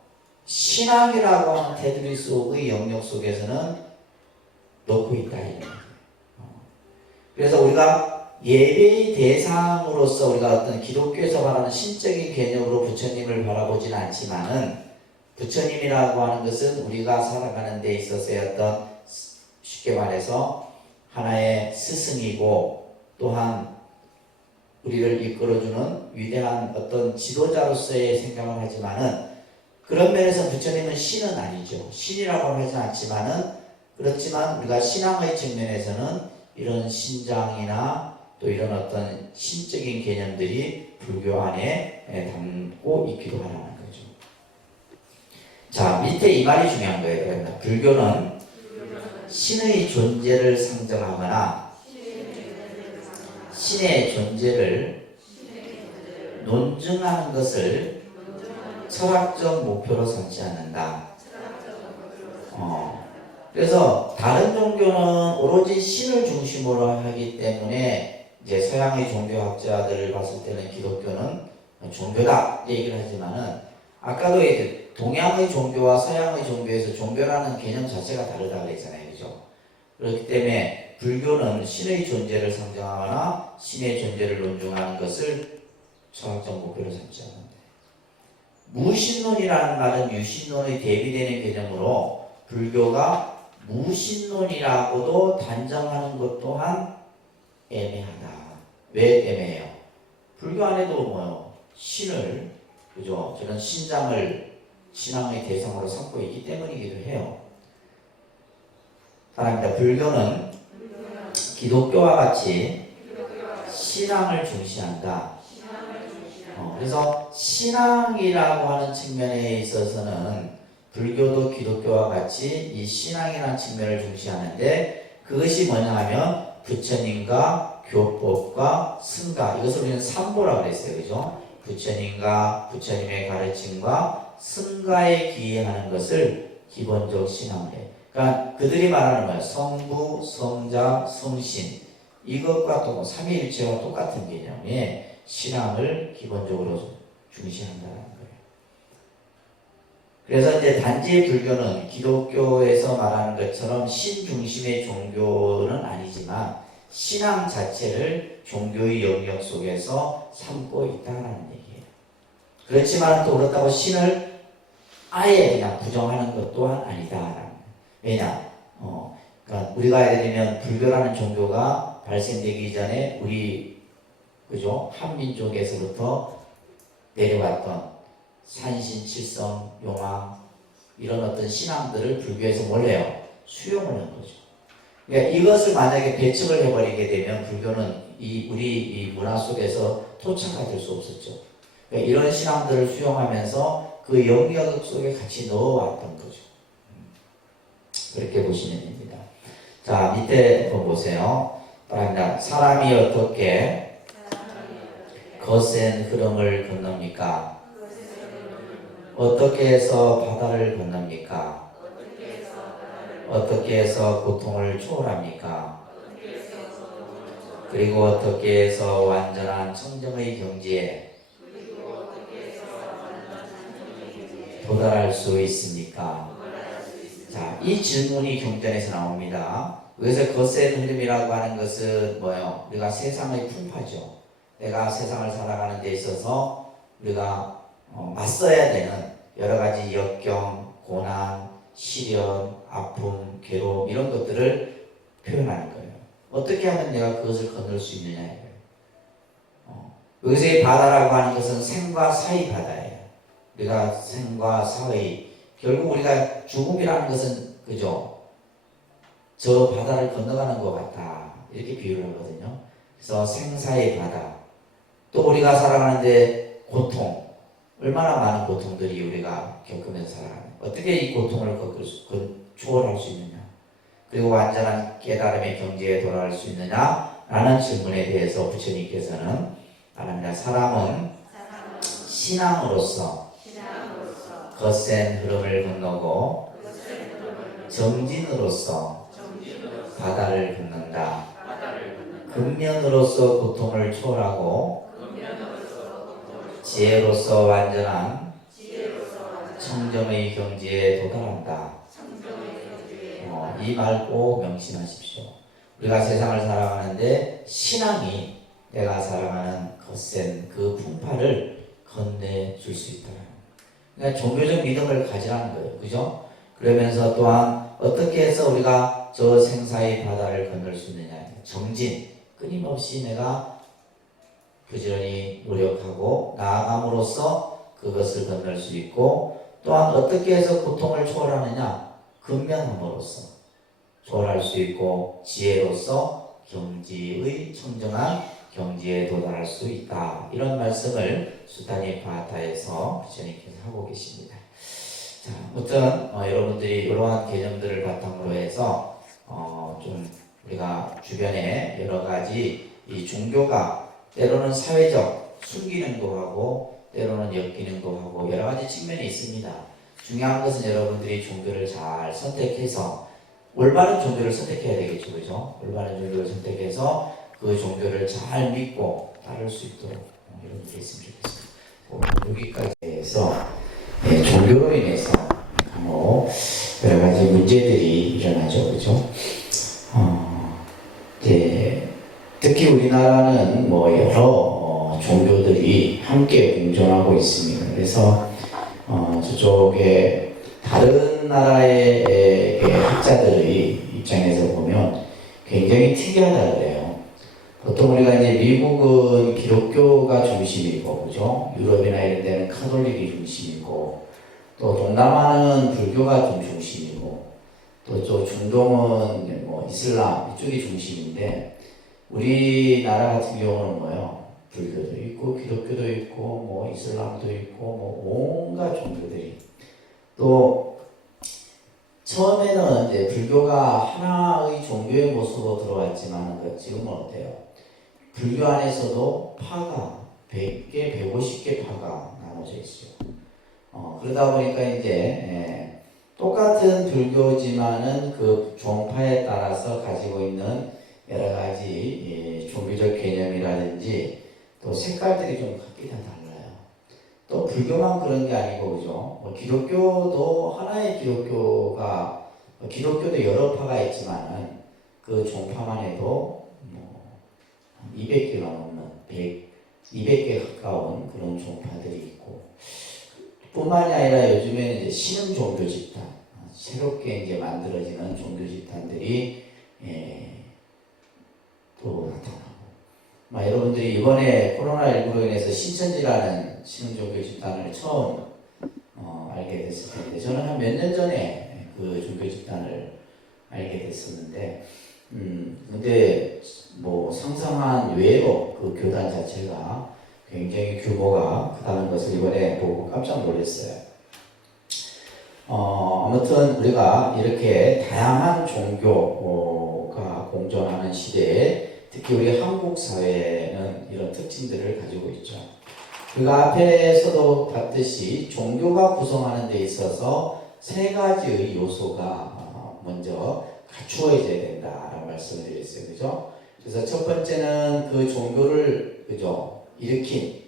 신앙이라고 하는 테두리 속의 영역 속에서는 넣고 있다. 그래서 우리가 예배의 대상으로서 우리가 어떤 기독교에서 말하는 신적인 개념으로 부처님을 바라보지는 않지만은, 부처님이라고 하는 것은 우리가 살아가는 데 있어서의 어떤, 쉽게 말해서 하나의 스승이고 또한 우리를 이끌어주는 위대한 어떤 지도자로서의 생각을 하지만은, 그런 면에서 부처님은 신은 아니죠. 신이라고 하지 않지만은, 그렇지만 우리가 신앙의 측면에서는 이런 신장이나 또 이런 어떤 신적인 개념들이 불교 안에 담고 있기도 하라는 거죠. 자, 밑에 이 말이 중요한 거예요. 불교는 신의 존재를 상정하거나 신의 존재를 논증하는 것을 철학적 목표로 삼지 않는다. 그래서 다른 종교는 오로지 신을 중심으로 하기 때문에 이제 서양의 종교학자들을 봤을 때는 기독교는 종교다 얘기를 하지만은, 아까도 동양의 종교와 서양의 종교에서 종교라는 개념 자체가 다르다고 했잖아요. 그죠? 그렇기 때문에 불교는 신의 존재를 상정하거나 신의 존재를 논증하는 것을 철학적 목표로 삼지 않는다. 무신론이라는 말은 유신론의 대비되는 개념으로 불교가 무신론이라고도 단정하는 것 또한 애매하다. 왜 애매해요? 불교 안에도 뭐요? 신을, 그죠? 저런 신장을 신앙의 대상으로 삼고 있기 때문이기도 해요. 사랑합니다. 불교는 기독교와 같이 신앙을 중시한다. 그래서 신앙이라고 하는 측면에 있어서는 불교도 기독교와 같이 이 신앙이라는 측면을 중시하는데, 그것이 뭐냐 하면 부처님과 교법과 승가, 이것을 우리는 삼보라고 그랬어요. 그죠? 부처님과 부처님의 가르침과 승가에 기여하는 것을 기본적 신앙을 해요. 그러니까 그들이 말하는 거예요. 성부, 성자, 성신, 이것과 또 삼위일체와 똑같은 개념의 신앙을 기본적으로 중시한다는 거예요. 그래서 이제 단지 불교는 기독교에서 말하는 것처럼 신 중심의 종교는 아니지만 신앙 자체를 종교의 영역 속에서 삼고 있다는 얘기예요. 그렇지만 또 그렇다고 신을 아예 그냥 부정하는 것 또한 아니다. 왜냐? 그러니까 우리가 예를 들면 불교라는 종교가 발생되기 전에 우리, 그죠? 한민족에서부터 내려왔던 산신, 칠성, 용왕, 이런 어떤 신앙들을 불교에서 몰래요 수용을 한 거죠. 그러니까 이것을 만약에 배척을 해버리게 되면 불교는 우리 이 문화 속에서 토착화 될 수 없었죠. 그러니까 이런 신앙들을 수용하면서 그 영역 속에 같이 넣어왔던 거죠. 그렇게 보시면 됩니다. 자, 밑에 보세요. 사람이 어떻게 거센 흐름을 건넙니까? 어떻게 해서 바다를 건넙니까? 어떻게 해서 고통을 초월합니까? 그리고 어떻게 해서 완전한 청정의 경지에 도달할 수 있습니까? 자, 이 질문이 경전에서 나옵니다. 그래서 거센 흐름이라고 하는 것은 뭐예요? 우리가 세상의 풍파죠. 내가 세상을 살아가는 데 있어서 우리가 맞서야 되는 여러 가지 역경, 고난, 시련, 아픔, 괴로움, 이런 것들을 표현하는 거예요. 어떻게 하면 내가 그것을 건널 수 있느냐 이거예요. 여기서의 바다라고 하는 것은 생과 사의 바다예요. 우리가 생과 사의, 결국 우리가 죽음이라는 것은, 그죠? 저 바다를 건너가는 것 같다. 이렇게 비유를 하거든요. 그래서 생사의 바다. 또 우리가 살아가는데 고통. 얼마나 많은 고통들이 우리가 겪으면서 살아가는. 어떻게 이 고통을 초월할 수 있느냐. 그리고 완전한 깨달음의 경지에 돌아갈 수 있느냐? 라는 질문에 대해서 부처님께서는 말합니다. 사람은 신앙으로서 거센 흐름을 건너고 정진으로서 바다를 건넌다. 근면으로서 고통을 초월하고 지혜로서 완전한 청정의 경지에 도달한다. 이 말 꼭 명심하십시오. 우리가 세상을 살아가는데 신앙이 내가 살아가는 거센 그 풍파를 건네줄 수 있다. 그러니까 종교적 믿음을 가지라는 거예요. 그죠? 그러면서 또한 어떻게 해서 우리가 저 생사의 바다를 건널 수 있느냐. 정진, 끊임없이 내가 부지런히 노력하고 나아감으로써 그것을 건널 수 있고, 또한 어떻게 해서 고통을 초월하느냐. 근면함으로써 초월할 수 있고, 지혜로서 경지의 청정한 경지에 도달할 수 있다. 이런 말씀을 수타니파타에서 부처님께서 하고 계십니다. 자, 아무튼 여러분들이 이러한 개념들을 바탕으로 해서 좀 우리가 주변에 여러 가지 이 종교가 때로는 사회적 순기능도 하고 때로는 역기능도 하고 여러 가지 측면이 있습니다. 중요한 것은 여러분들이 종교를 잘 선택해서 올바른 종교를 선택해야 되겠죠, 그죠? 올바른 종교를 선택해서 그 종교를 잘 믿고 따를 수 있도록 여러분들이 했으면 좋겠습니다. 여기까지 해서 종교로 인해서 여러 가지 문제들이 일어나죠, 그죠? 특히 우리나라는 여러 종교들이 함께 공존하고 있습니다. 그래서 저쪽에 다른 나라의 학자들의 입장에서 보면 굉장히 특이하다 그래요. 보통 우리가 이제 미국은 기독교가 중심이고, 그죠? 유럽이나 이런 데는 카톨릭이 중심이고, 또 동남아는 불교가 좀 중심이고, 또 저 중동은 이슬람 이쪽이 중심인데, 우리나라 같은 경우는 불교도 있고, 기독교도 있고, 이슬람도 있고, 온갖 종교들이. 또 처음에는 이제 불교가 하나의 종교의 모습으로 들어왔지만 지금은 어때요? 불교 안에서도 파가 100개, 150개 파가 나눠져 있어요. 그러다 보니까 이제 똑같은 불교지만은 그 종파에 따라서 가지고 있는 여러 가지 종교적 개념이라든지 또 색깔들이 좀 각기 다 달라요. 또 불교만 그런 게 아니고, 그죠? 기독교도 하나의 기독교도 여러 파가 있지만은 그 종파만 해도 200개가 넘는 200개 가까운 그런 종파들이 있고, 뿐만이 아니라 요즘에는 이제 신흥 종교 집단, 새롭게 이제 만들어지는 종교 집단들이 또 나타나고, 여러분들이 이번에 코로나19로 인해서 신천지라는 신흥 종교 집단을 처음 알게 됐을 텐데, 저는 한 몇 년 전에 그 종교 집단을 알게 됐었는데, 근데 상상한 외로 그 교단 자체가 굉장히 규모가 크다는 것을 이번에 보고 깜짝 놀랐어요. 아무튼 우리가 이렇게 다양한 종교가 공존하는 시대에 특히 우리 한국 사회는 이런 특징들을 가지고 있죠. 우리가 앞에서도 봤듯이 종교가 구성하는 데 있어서 세 가지의 요소가 먼저 갖추어져야 된다라는 말씀을 드렸어요. 그죠? 그래서 첫 번째는 그 종교를, 그죠? 일으킨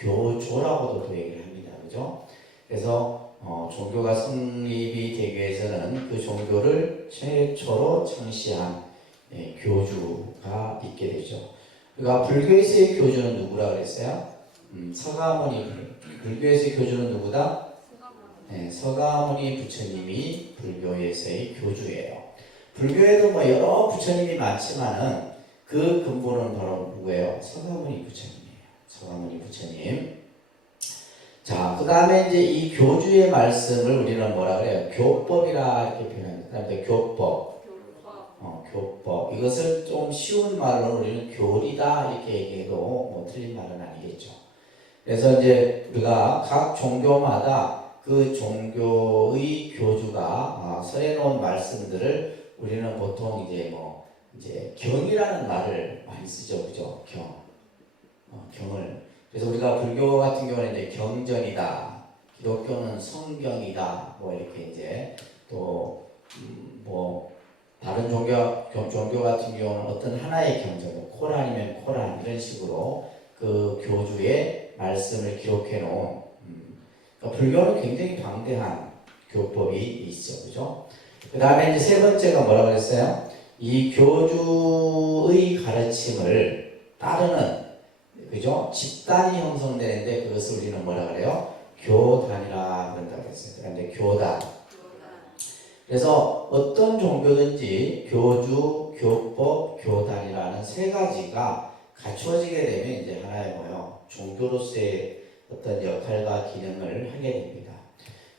교조라고도 또 얘기를 합니다. 그죠? 그래서 종교가 성립이 되기 위해서는 그 종교를 최초로 창시한 교주가 있게 되죠. 그러니까 불교에서의 교주는 누구라 그랬어요? 서가모니. 불교에서의 교주는 누구다? 서가모니 부처님이 불교에서의 교주예요. 불교에도 여러 부처님이 많지만은 그 근본은 바로 누구예요? 서가모니 부처님이에요. 서가모니 부처님. 자, 그 다음에 이제 이 교주의 말씀을 우리는 뭐라 그래요? 교법이라 이렇게 표현합니다. 그다음에 교법. 교법. 이것을 좀 쉬운 말로 우리는 교리다 이렇게 얘기해도 뭐 틀린 말은 아니겠죠. 그래서 이제 우리가 각 종교마다 그 종교의 교주가 설해놓은 말씀들을 우리는 보통 이제 경이라는 말을 많이 쓰죠, 그죠? 경을. 그래서 우리가 불교 같은 경우는 이제 경전이다, 기독교는 성경이다, 뭐 이렇게 이제 또 뭐 다른 종교 같은 경우는 어떤 하나의 경전, 코란이면 코란 이런 식으로 그 교주의 말씀을 기록해 놓은 그러니까 불교는 굉장히 방대한 교법이 있죠, 그죠? 그 다음에 이제 세 번째가 뭐라고 그랬어요? 이 교주의 가르침을 따르는, 그죠? 집단이 형성되는데 그것을 우리는 뭐라 그래요? 교단이라 그런다고 했어요. 그런데 교단. 그래서 어떤 종교든지 교주, 교법, 교단이라는 세 가지가 갖추어지게 되면 이제 하나의 종교로서의 어떤 역할과 기능을 하게 됩니다.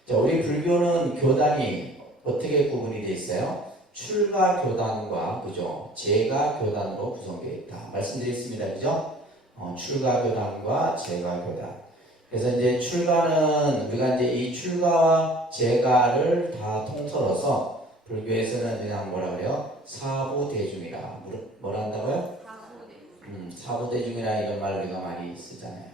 자, 우리 불교는 교단이 어떻게 구분이 되어 있어요? 출가 교단과, 그죠? 재가 교단으로 구성되어 있다. 말씀드렸습니다. 그죠? 출가 교단과 재가 교단. 그래서 이제 출가는 우리가 이제 이 출가와 재가를 다 통틀어서 불교에서는 그냥 뭐라 그래요? 사부대중이라. 뭐라 한다고요? 사부대중이라 이런 말 우리가 많이 쓰잖아요.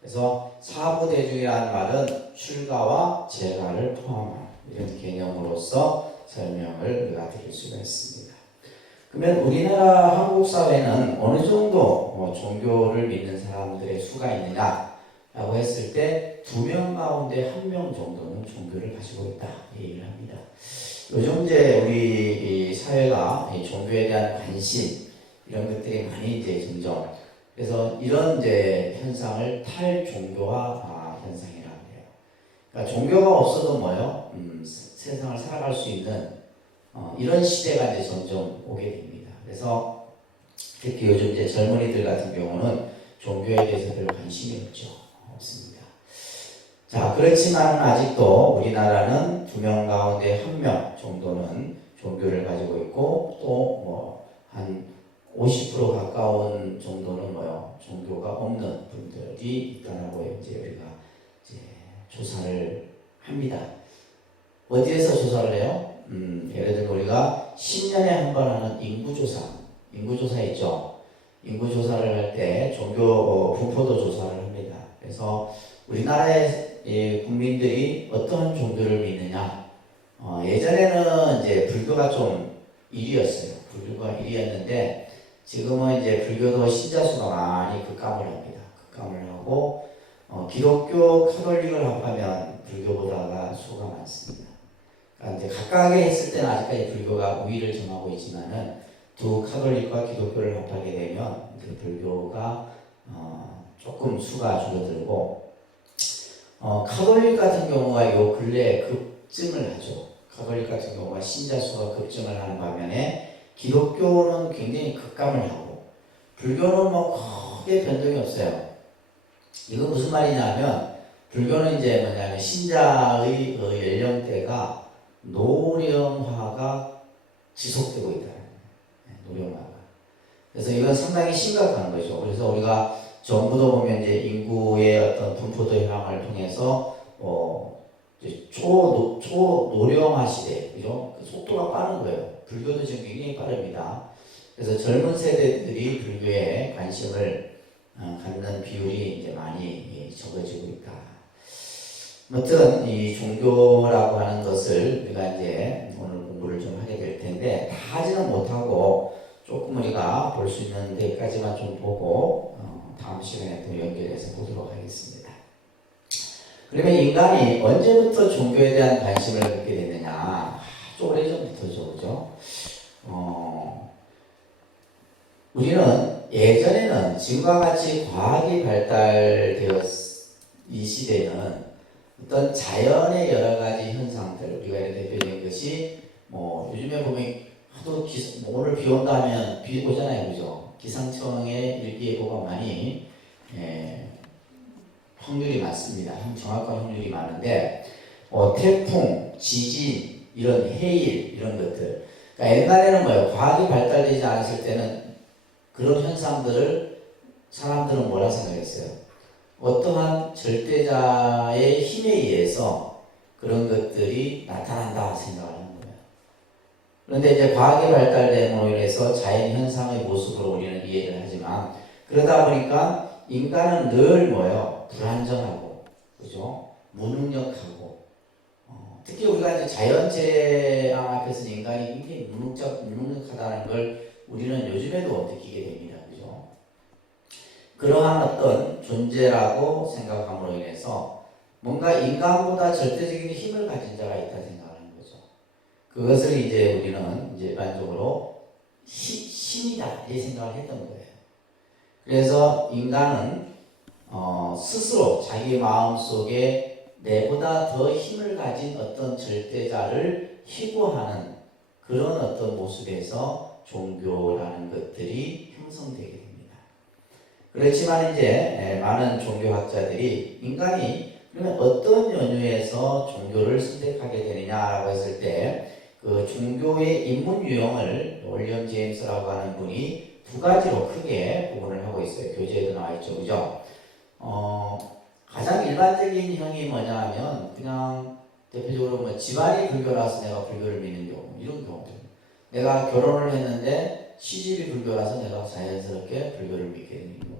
그래서 사부대중이라는 말은 출가와 재가를 포함한 이런 개념으로서 설명을 우리가 드릴 수가 있습니다. 그러면 우리나라 한국 사회는 어느 정도 종교를 믿는 사람들의 수가 있느냐라고 했을 때 2명 가운데 1명 정도는 종교를 가지고 있다 얘기를 합니다. 요즘 이제 우리 사회가 종교에 대한 관심 이런 것들이 많이 이제 점점, 그래서 이런 이제 현상을 탈종교화 현상이라고 해요. 그러니까 종교가 없어도 세상을 살아갈 수 있는 이런 시대가 이제 점점 오게 됩니다. 그래서 특히 요즘 이제 젊은이들 같은 경우는 종교에 대해서 별 관심이 없습니다. 자, 그렇지만 아직도 우리나라는 2명 가운데 1명 정도는 종교를 가지고 있고 또 한 50% 가까운 정도는 종교가 없는 분들이 있다라고 이제 우리가 이제 조사를 합니다. 어디에서 조사를 해요? 예를 들어 우리가 10년에 한 번 하는 인구조사 있죠? 인구조사를 할 때 종교 분포도 조사를 합니다. 그래서 우리나라의 국민들이 어떤 종교를 믿느냐? 예전에는 이제 불교가 좀 1위였어요. 불교가 1위였는데 지금은 이제 불교도 신자 수가 많이 급감을 합니다. 급감을 하고 기독교, 카톨릭을 합하면 불교보다가 수가 많습니다. 그러니까 이제 각각에 했을 때는 아직까지 불교가 우위를 점하고 있지만은 두 카톨릭과 기독교를 합하게 되면 이제 불교가 조금 수가 줄어들고 카톨릭 같은 경우가 요 근래에 급증을 하죠. 카톨릭 같은 경우가 신자 수가 급증을 하는 반면에 기독교는 굉장히 급감을 하고 불교는 크게 변동이 없어요. 이건 무슨 말이냐면 불교는 이제 뭐냐면 신자의 연령대가 노령화가 지속되고 있다. 노령화가. 그래서 이건 상당히 심각한 거죠. 그래서 우리가 정부도 보면 이제 인구의 어떤 분포도 현황을 통해서 이제 초노령화 시대, 그죠? 그 속도가 빠른 거예요. 불교도 지금 굉장히 빠릅니다. 그래서 젊은 세대들이 불교에 관심을 갖는 비율이 이제 많이 적어지고 있다. 아무튼 이 종교라고 하는 것을 우리가 이제 오늘 공부를 좀 하게 될 텐데 다 하지는 못하고 조금 우리가 볼 수 있는 데까지만 좀 보고 다음 시간에 또 연결해서 보도록 하겠습니다. 그러면 인간이 언제부터 종교에 대한 관심을 갖게 됐느냐? 좀 오래전부터죠, 그죠? 우리는 예전에는 지금과 같이 과학이 발달되었 이 시대는 어떤 자연의 여러 가지 현상들, 우리가 대표적인 것이 요즘에 보면 하도 오늘 비 온다 하면 비 오잖아요, 그죠? 기상청의 일기예보가 많이 확률이 많습니다. 정확한 확률이 많은데 태풍, 지진, 이런 해일 이런 것들. 그러니까 옛날에는 뭐예요? 과학이 발달되지 않았을 때는 그런 현상들을 사람들은 뭐라 생각했어요? 어떠한 절대자의 힘에 의해서 그런 것들이 나타난다 생각하는 거예요. 그런데 이제 과학이 발달됨으로 인해서 자연 현상의 모습으로 우리는 이해를 하지만 그러다 보니까 인간은 늘 뭐예요? 불안정하고, 그죠? 무능력하고, 특히 우리가 이제 자연재앙 앞에서 인간이 굉장히 무능력하다는 걸 우리는 요즘에도 느끼게 됩니다. 그죠? 그러한 어떤 존재라고 생각함으로 인해서 뭔가 인간보다 절대적인 힘을 가진 자가 있다 생각하는 거죠. 그것을 이제 우리는 이제 일반적으로 신이다 이 생각을 했던 거예요. 그래서 인간은 스스로 자기 마음속에 내보다 더 힘을 가진 어떤 절대자를 희구하는 그런 어떤 모습에서 종교라는 것들이 형성되게 됩니다. 그렇지만 이제 많은 종교학자들이 인간이 그러면 어떤 연유에서 종교를 선택하게 되느냐라고 했을 때 그 종교의 입문 유형을 윌리엄 제임스라고 하는 분이 두 가지로 크게 구분을 하고 있어요. 교재에도 나와 있죠, 그죠? 가장 일반적인 형이 뭐냐 하면 그냥 대표적으로 뭐 집안이 불교라서 내가 불교를 믿는 경우 이런 경우들. 내가 결혼을 했는데 시집이 불교라서 내가 자연스럽게 불교를 믿게 되는 경우.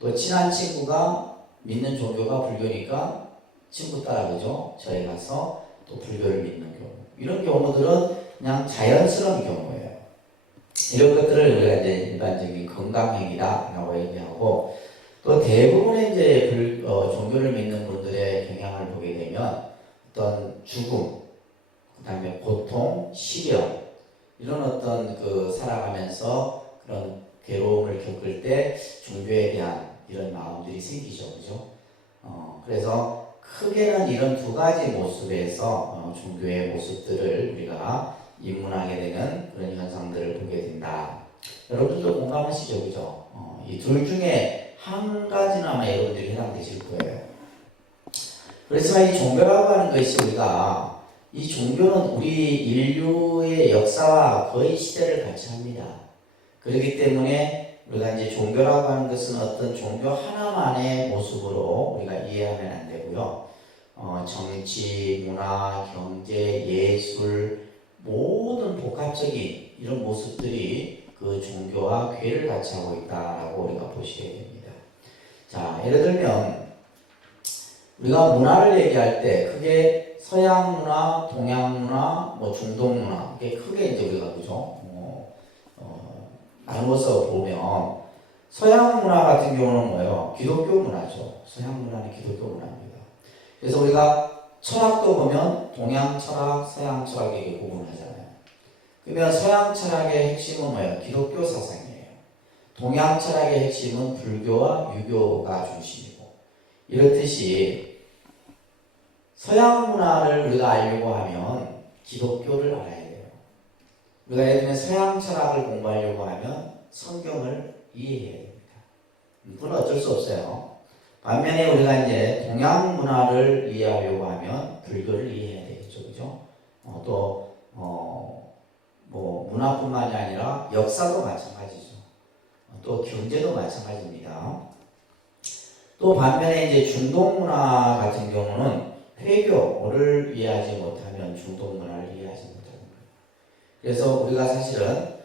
또 친한 친구가 믿는 종교가 불교니까 친구 따라 그죠? 저희 가서 또 불교를 믿는 경우. 이런 경우들은 그냥 자연스러운 경우예요. 이런 것들을 우리가 이제 일반적인 건강행위다라고 얘기하고 또 대부분의 이제 종교를 믿는 분들의 경향을 보게 되면 어떤 죽음, 그 다음에 고통, 시련 이런 어떤 그 살아가면서 그런 괴로움을 겪을 때 종교에 대한 이런 마음들이 생기죠, 그죠? 그래서 크게는 이런 두 가지 모습에서 종교의 모습들을 우리가 입문하게 되는 그런 현상들을 보게 된다. 여러분들도 공감하시죠, 그죠? 이 둘 중에 한 가지는 아마 여러분들이 해당되실 거예요. 그렇지만 이 종교라고 하는 것이 우리가 이 종교는 우리 인류의 역사와 거의 시대를 같이 합니다. 그렇기 때문에 우리가 이제 종교라고 하는 것은 어떤 종교 하나만의 모습으로 우리가 이해하면 안 되고요. 정치, 문화, 경제, 예술 모든 복합적인 이런 모습들이 그 종교와 괴를 같이 하고 있다라고 우리가 보시게 됩니다. 자, 예를 들면 우리가 문화를 얘기할 때 크게 서양 문화, 동양 문화, 뭐 중동 문화 이게 크게 이제 우리가 그죠? 나누어서 보면 서양 문화 같은 경우는 뭐예요? 기독교 문화죠. 서양 문화는 기독교 문화입니다. 그래서 우리가 철학도 보면 동양 철학, 서양 철학에게 구분하잖아요. 그러면 서양 철학의 핵심은 뭐예요? 기독교 사상이에요. 동양 철학의 핵심은 불교와 유교가 중심이고 이렇듯이 서양 문화를 우리가 알려고 하면 기독교를 알아야 돼요. 우리가 예를 들면 서양 철학을 공부하려고 하면 성경을 이해해야 됩니다. 그건 어쩔 수 없어요. 반면에 우리가 이제 동양 문화를 이해하려고 하면 불교를 이해해야 되겠죠, 그죠? 뭐 문화뿐만이 아니라 역사도 마찬가지죠. 또 경제도 마찬가지입니다. 또 반면에 이제 중동 문화 같은 경우는 회교를 이해하지 못하면 중동 문화를 이해하지 못하는 거예요. 그래서 우리가 사실은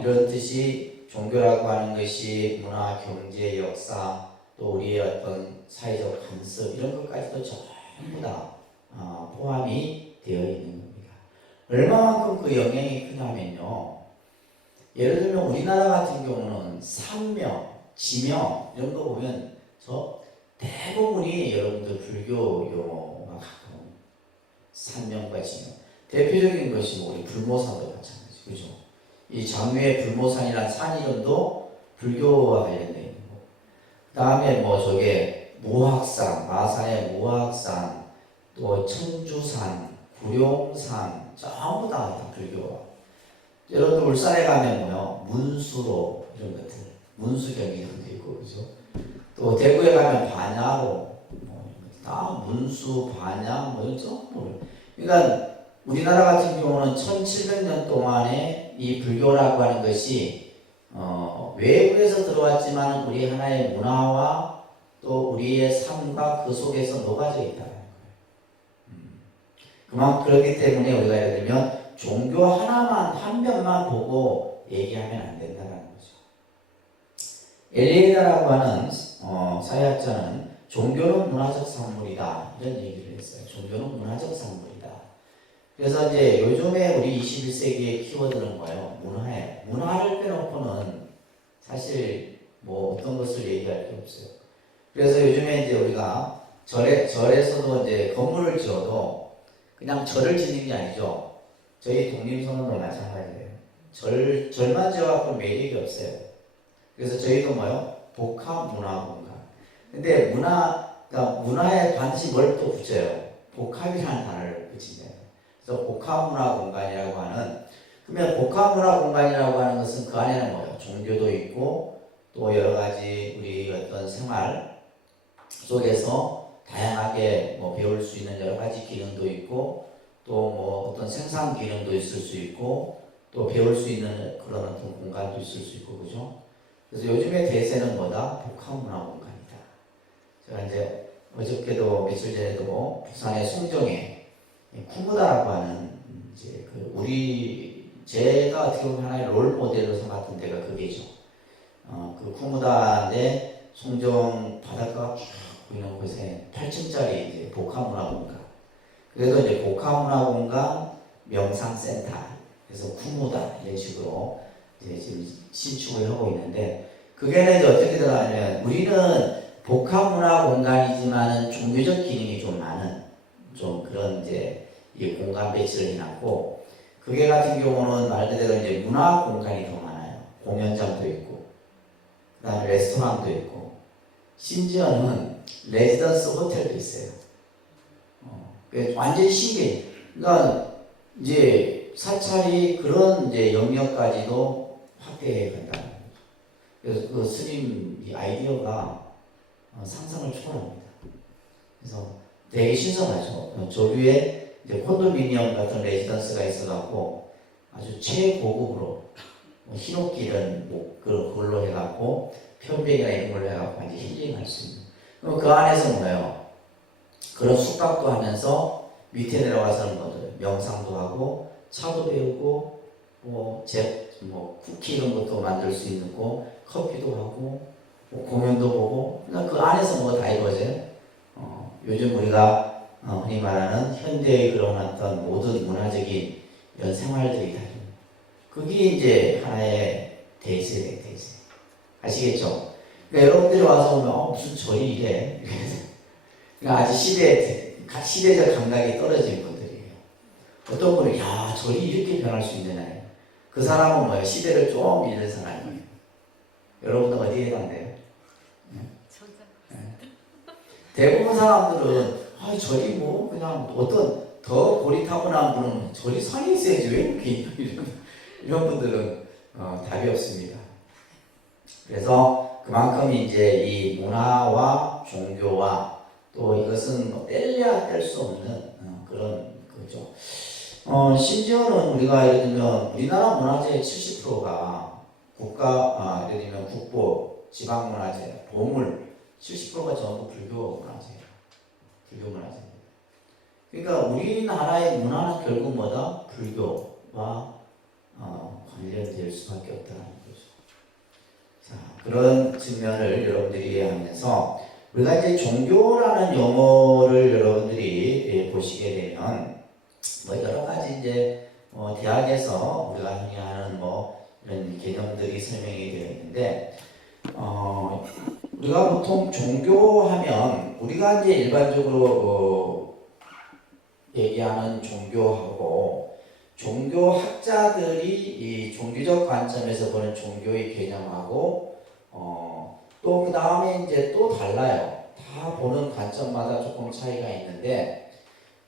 이런 뜻이 종교라고 하는 것이 문화, 경제, 역사 또 우리의 어떤 사회적 간섭 이런 것까지도 전부 다 포함이 되어 있는 겁니다. 얼마만큼 그 영향이 크냐면요. 예를 들면 우리나라 같은 경우는 산명, 지명 이런 거 보면 저 대부분이 여러분들 불교 용어가 가까운 산명과 지명. 대표적인 것이 우리 불모산도 마찬가지, 그죠? 이 장유의 불모산이라는 산 이름도 불교와 관련된 있는 거. 그 다음에 뭐 저게 무학산, 마산의 무학산, 또 천주산, 구룡산 전부 다 불교와. 여러분들 울산에 가면 뭐요? 문수로 이런 것들, 문수경 이런 데 있고, 그죠? 또 대구에 가면 반야로, 다 문수, 반야, 뭐 이런 뭐. 그러니까 우리나라 같은 경우는 1700년 동안에 이 불교라고 하는 것이 외국에서 들어왔지만 우리 하나의 문화와 또 우리의 삶과 그 속에서 녹아져 있다는 거예요. 그만큼 그렇기 때문에 우리가 예를 들면 종교 하나만 한 면만 보고 얘기하면 안 된다는 거죠. 엘리에다라고 하는 사회학자는 종교는 문화적 산물이다 이런 얘기를 했어요. 종교는 문화적 산물이다. 그래서 이제 요즘에 우리 21세기의 키워드는 뭐예요? 문화예요. 문화를 빼놓고는 사실 뭐 어떤 것을 얘기할 게 없어요. 그래서 요즘에 이제 우리가 절에서도 이제 건물을 지어도 그냥 절을 짓는 게 아니죠. 저희 독립선언도 마찬가지예요. 절만 지어갖고 매력이 없어요. 그래서 저희도 뭐요? 복합 문화 공간. 근데 그러니까 문화에 반드시 뭘 또 붙여요? 복합이라는 단어를 붙인대요. 그래서 복합 문화 공간이라고 하는, 그러면 복합 문화 공간이라고 하는 것은 그 안에는 뭐예요? 종교도 있고 또 여러 가지 우리 어떤 생활 속에서 다양하게 뭐 배울 수 있는 여러 가지 기능도 있고 또 뭐 어떤 생산 기능도 있을 수 있고 또 배울 수 있는 그런 어떤 공간도 있을 수 있고 그죠? 그래서 요즘의 대세는 뭐다? 복합 문화 공간이다. 제가 이제 어저께도 며칠 전에도 부산의 송정에 쿠무다라고 하는 이제 제가 어떻게 보면 하나의 롤 모델로 삼았던 데가 그게죠. 그 쿠무다인데 송정 바닷가가 쫙 보이는 곳에 8층짜리 이제 복합문화공간. 그래서 이제 복합문화공간 명상센터. 그래서 쿠무다 이런 식으로 이제 지금 신축을 하고 있는데 그게는 이제 어떻게 들어가냐면 우리는 복합문화공간이지만은 종교적 기능이 좀 많은 좀 그런 이제 이 공간 배치를 해놨고 그게 같은 경우는 말 그대로 이제 문화 공간이 더 많아요. 공연장도 있고, 그 다음에 레스토랑도 있고, 심지어는 레지던스 호텔도 있어요. 완전히 신기해. 그러니까 이제 사찰이 그런 이제 영역까지도 확대해 간다는 거죠. 그래서 그 스님 이 아이디어가 상상을 초월합니다. 그래서 되게 신선하죠. 조류에 이제 콘도미니엄 같은 레지던스가 있어갖고 아주 최고급으로 히노키는 뭐 그걸로 해갖고 편백이나 이런 걸로 해갖고 완전 힐링할 수 있는. 그럼 그 안에서 뭐예요? 그런 숙박도 하면서 밑에 내려가서는 뭐죠? 명상도 하고 차도 배우고 뭐 쿠키 이런 것도 만들 수 있는 거 커피도 하고 뭐 공연도 보고 그러니까 그 안에서 뭐 다 이루어져요. 요즘 우리가 흔히 말하는 현대의 그런 어떤 모든 문화적인 이런 생활들이 다 그게 이제 하나의 대세네, 대세. 아시겠죠? 그러니까 여러분들이 와서 보면 무슨 절이 이래? 그러니까 아직 시대적 감각이 떨어진 분들이에요. 어떤 분은 야 절이 이렇게 변할 수 있느냐. 그 사람은 뭐예요? 시대를 좀 잃는 사람이에요. 여러분은 어디에 해당돼요? 네. 대부분 사람들은 절이 뭐 그냥 어떤 더 고리타분한 분은 절이 산에 있어야지 왜 이렇게 이런 분들은 답이 없습니다. 그래서 그만큼 이제 이 문화와 종교와 또 이것은 뭐 뗄래야 뗄 수 없는 그런 거죠. 심지어는 우리가 예를 들면 우리나라 문화재의 70%가 예를 들면 국보, 지방문화재, 보물 70%가 전부 불교 문화재예요. 불교 문화재입니다. 그러니까 우리나라의 문화는 결국 뭐다? 불교와 관련될 수밖에 없다는 거죠. 자, 그런 측면을 여러분들이 이해하면서 우리가 이제 종교라는 용어를 여러분들이 보시게 되면 뭐 여러 가지 이제 대학에서 우리가 흔히 하는 뭐 이런 개념들이 설명이 되어 있는데 우리가 보통 종교하면 우리가 이제 일반적으로 얘기하는 종교하고 종교학자들이 이 종교적 관점에서 보는 종교의 개념하고 또 그 다음에 이제 또 달라요. 다 보는 관점마다 조금 차이가 있는데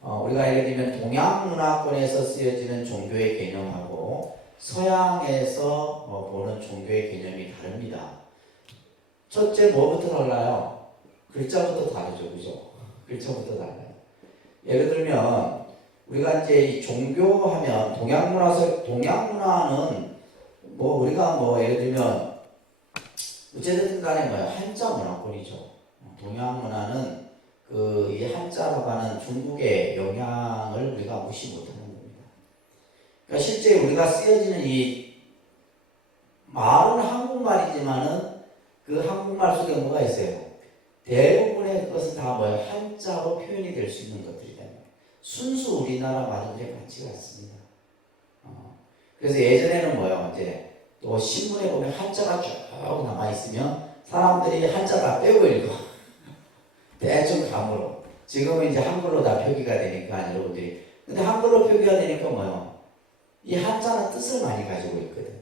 우리가 예를 들면 동양 문화권에서 쓰여지는 종교의 개념하고 서양에서 보는 종교의 개념이 다릅니다. 첫째 뭐부터 달라요? 글자부터 다르죠, 그죠? 글자부터 달라요. 예를 들면 우리가 이제 이 종교하면 동양문화는 뭐 우리가 뭐 예를 들면 어쨌든 간에 뭐야 한자 문화권이죠. 동양문화는 그 이 한자라고 하는 중국의 영향을 우리가 무시 못하는 겁니다. 그러니까 실제 우리가 쓰여지는 이 말은 한국말이지만은 그 한국말 속에 뭐가 있어요? 대부분의 그것은 다 뭐예요? 한자로 표현이 될 수 있는 것들이다. 순수 우리나라 말은 같지가 않습니다. 그래서 예전에는 뭐예요? 이제 또 신문에 보면 한자가 쭉 남아 있으면 사람들이 한자 다 빼고 읽어. 대충 감으로. 지금은 이제 한글로 다 표기가 되니까 여러분들이. 근데 한글로 표기가 되니까 뭐예요? 이 한자는 뜻을 많이 가지고 있거든.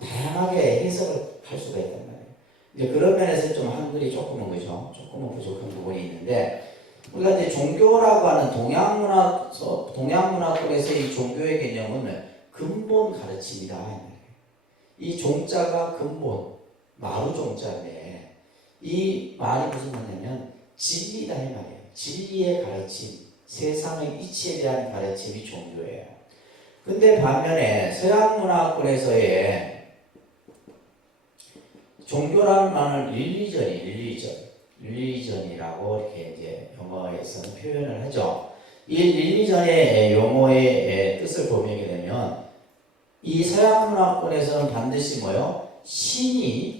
다양하게 해석을 할 수가 있단 말이에요. 이제 그런 면에서 좀 한글이 조금은 그죠? 조금은 부족한 부분이 있는데, 우리가 이제 종교라고 하는 동양문화권에서 이 종교의 개념은 근본 가르침이다. 이 종자가 근본, 마루 종자인데, 이 말이 무슨 말이냐면, 진리다 이 말이에요. 진리의 가르침, 세상의 이치에 대한 가르침이 종교예요. 근데 반면에 서양 문화권에서의 종교라는 말은 릴리전이라고 이렇게 이제 영어에서는 표현을 하죠. 이 릴리전의 용어의 뜻을 보게 되면 이 서양 문화권에서는 반드시 뭐요? 신이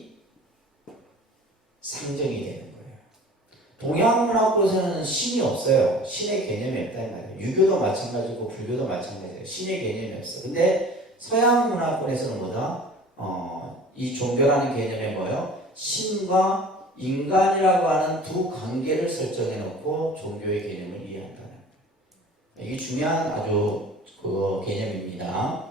상정이 되는 거예요. 동양 문화권에서는 신이 없어요. 신의 개념이 없다 이 말이에요. 유교도 마찬가지고 불교도 마찬가지예요. 신의 개념이 없어. 근데 서양 문화권에서는 뭐다? 이 종교라는 개념이 뭐예요? 신과 인간이라고 하는 두 관계를 설정해 놓고 종교의 개념을 이해한다. 이게 중요한 아주 그 개념입니다.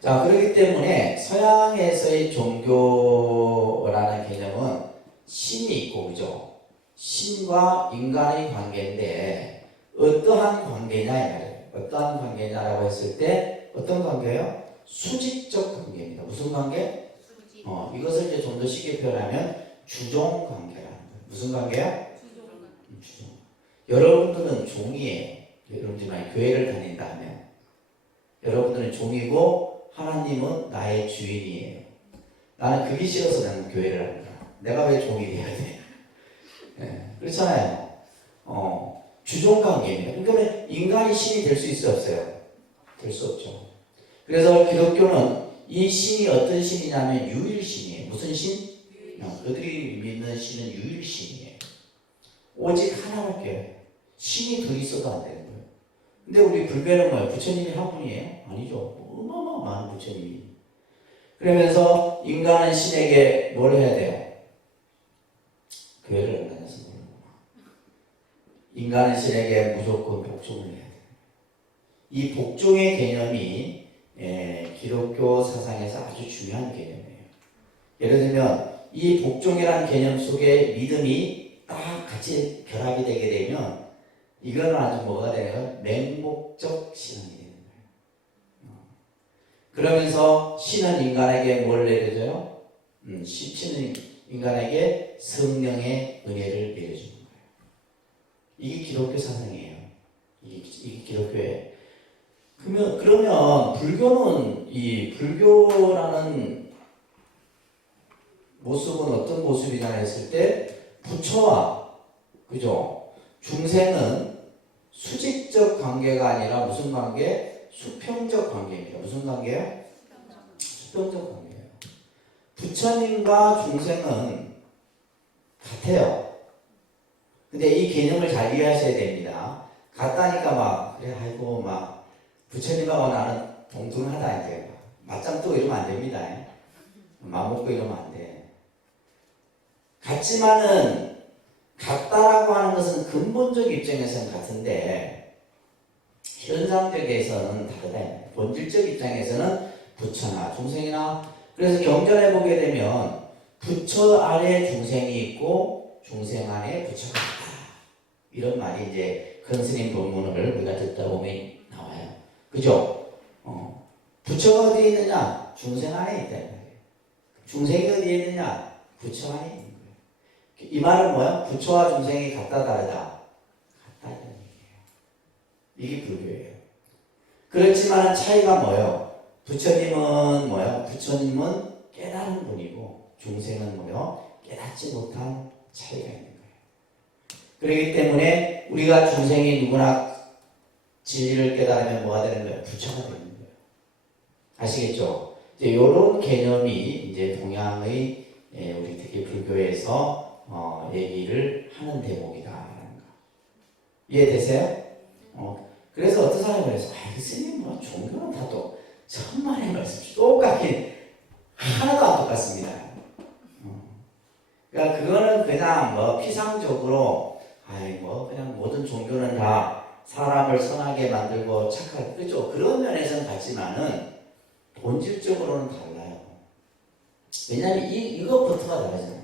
자, 그렇기 때문에 서양에서의 종교라는 개념은 신이 있고, 그죠? 신과 인간의 관계인데, 어떠한 관계냐, 이 말이에요. 어떠한 관계냐라고 했을 때, 어떤 관계예요? 수직적 관계입니다. 무슨 관계? 수직. 이것을 이제 좀 더 쉽게 표현하면, 주종 관계라는 거예요. 무슨 관계야? 주종. 여러분들은 종이에요. 여러분들이 만약 교회를 다닌다 하면, 여러분들은 종이고, 하나님은 나의 주인이에요. 나는 그게 싫어서 나는 교회를 합니다. 내가 왜 종이 돼야 돼? 네, 그렇잖아요. 주종 관계입니다. 그러니까 인간이 신이 될 수 있어요, 없어요? 될 수 없죠. 그래서 기독교는 이 신이 어떤 신이냐면 유일신이에요. 무슨 신? 그들이 믿는 신은 유일신이에요. 오직 하나밖에 신이 둘 있어도 안 되는 거예요. 근데 우리 불교는 뭐예요? 부처님이 한 분이에요? 아니죠. 어마어마한 부처님이. 그러면서 인간은 신에게 뭘 해야 돼요? 교회를 안 다녀서 인간은 신에게 무조건 복종을 해야 돼요. 이 복종의 개념이 기독교 사상에서 아주 중요한 개념이에요. 예를 들면 이 복종이라는 개념 속에 믿음이 딱 같이 결합이 되게 되면 이거는 아주 뭐가 되냐면 맹목적 신앙이 되는 거예요. 그러면서 신은 인간에게 뭘 내려줘요? 신은 인간에게 성령의 은혜를 내려주는 거예요. 이게 기독교 사상이에요. 이게 기독교예요. 그러면 불교는 이 불교라는 모습은 어떤 모습이냐 했을 때 부처와 그죠? 중생은 수직적 관계가 아니라 무슨 관계? 수평적 관계입니다. 무슨 관계예요? 수평적 관계예요. 부처님과 중생은 같아요. 근데 이 개념을 잘 이해하셔야 됩니다. 같다니까 막 그래 아이고 막 부처님하고 나는 동등하다 이제 맞짱 뜨고 이러면 안 됩니다. 마음 먹고 이러면 안 돼. 같지만은 같다라고 하는 것은 근본적 입장에서는 같은데 현상적에서는 다르다. 본질적 입장에서는 부처나 중생이나 그래서 경전에 보게 되면 부처 아래 중생이 있고 중생 안에 부처가 있다. 이런 말이 이제 큰 스님 본문을 우리가 듣다 보면 나와요. 그죠? 부처가 어디에 있느냐? 중생 안에 있다. 중생이 어디에 있느냐? 부처 안에 있는 거예요. 이 말은 뭐야? 부처와 중생이 같다 다르다? 같다는 얘기예요. 이게 불교예요. 그렇지만 차이가 뭐예요? 부처님은 뭐예요? 부처님은 깨달은 분이고 중생은 뭐예요? 깨닫지 못한 차이가 있는 거예요. 그렇기 때문에 우리가 중생이 누구나 진리를 깨달으면 뭐가 되는 거예요? 부처가 되는 거예요. 아시겠죠? 이제 이런 개념이 이제 동양의 우리 특히 불교에서 얘기를 하는 대목이다라는 거. 이해되세요? 그래서 어떤 사람이 그래서 스님 뭐 종교는 다 또 천만의 말씀 똑같긴 하나도 안 똑같습니다. 그러니까 그거는 그냥 뭐 피상적으로 뭐 그냥 모든 종교는 다 사람을 선하게 만들고 착하게 그죠? 그런 면에서는 같지만은 본질적으로는 달라요. 왜냐하면 이것부터가 다르잖아요.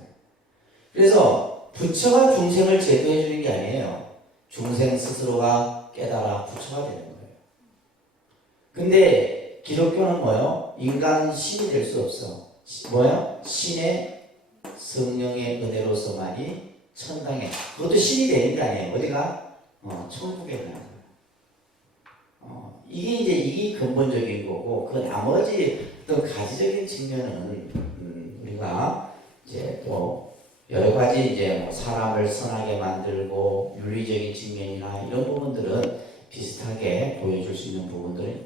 그래서 부처가 중생을 제도해 주는 게 아니에요. 중생 스스로가 깨달아 부처가 되는 거예요. 근데 기독교는 뭐예요? 인간 신이 될 수 없어. 뭐예요? 신의 성령의 은혜로서만이 천당에 그것도 신이 되는 게 아니에요. 어디가? 천국에 가는 거예요. 이게 근본적인 거고 그 나머지 또 가지적인 측면은 우리가 이제 또 여러 가지 이제 뭐 사람을 선하게 만들고 윤리적인 측면이나 이런 부분들은 비슷하게 보여줄 수 있는 부분들은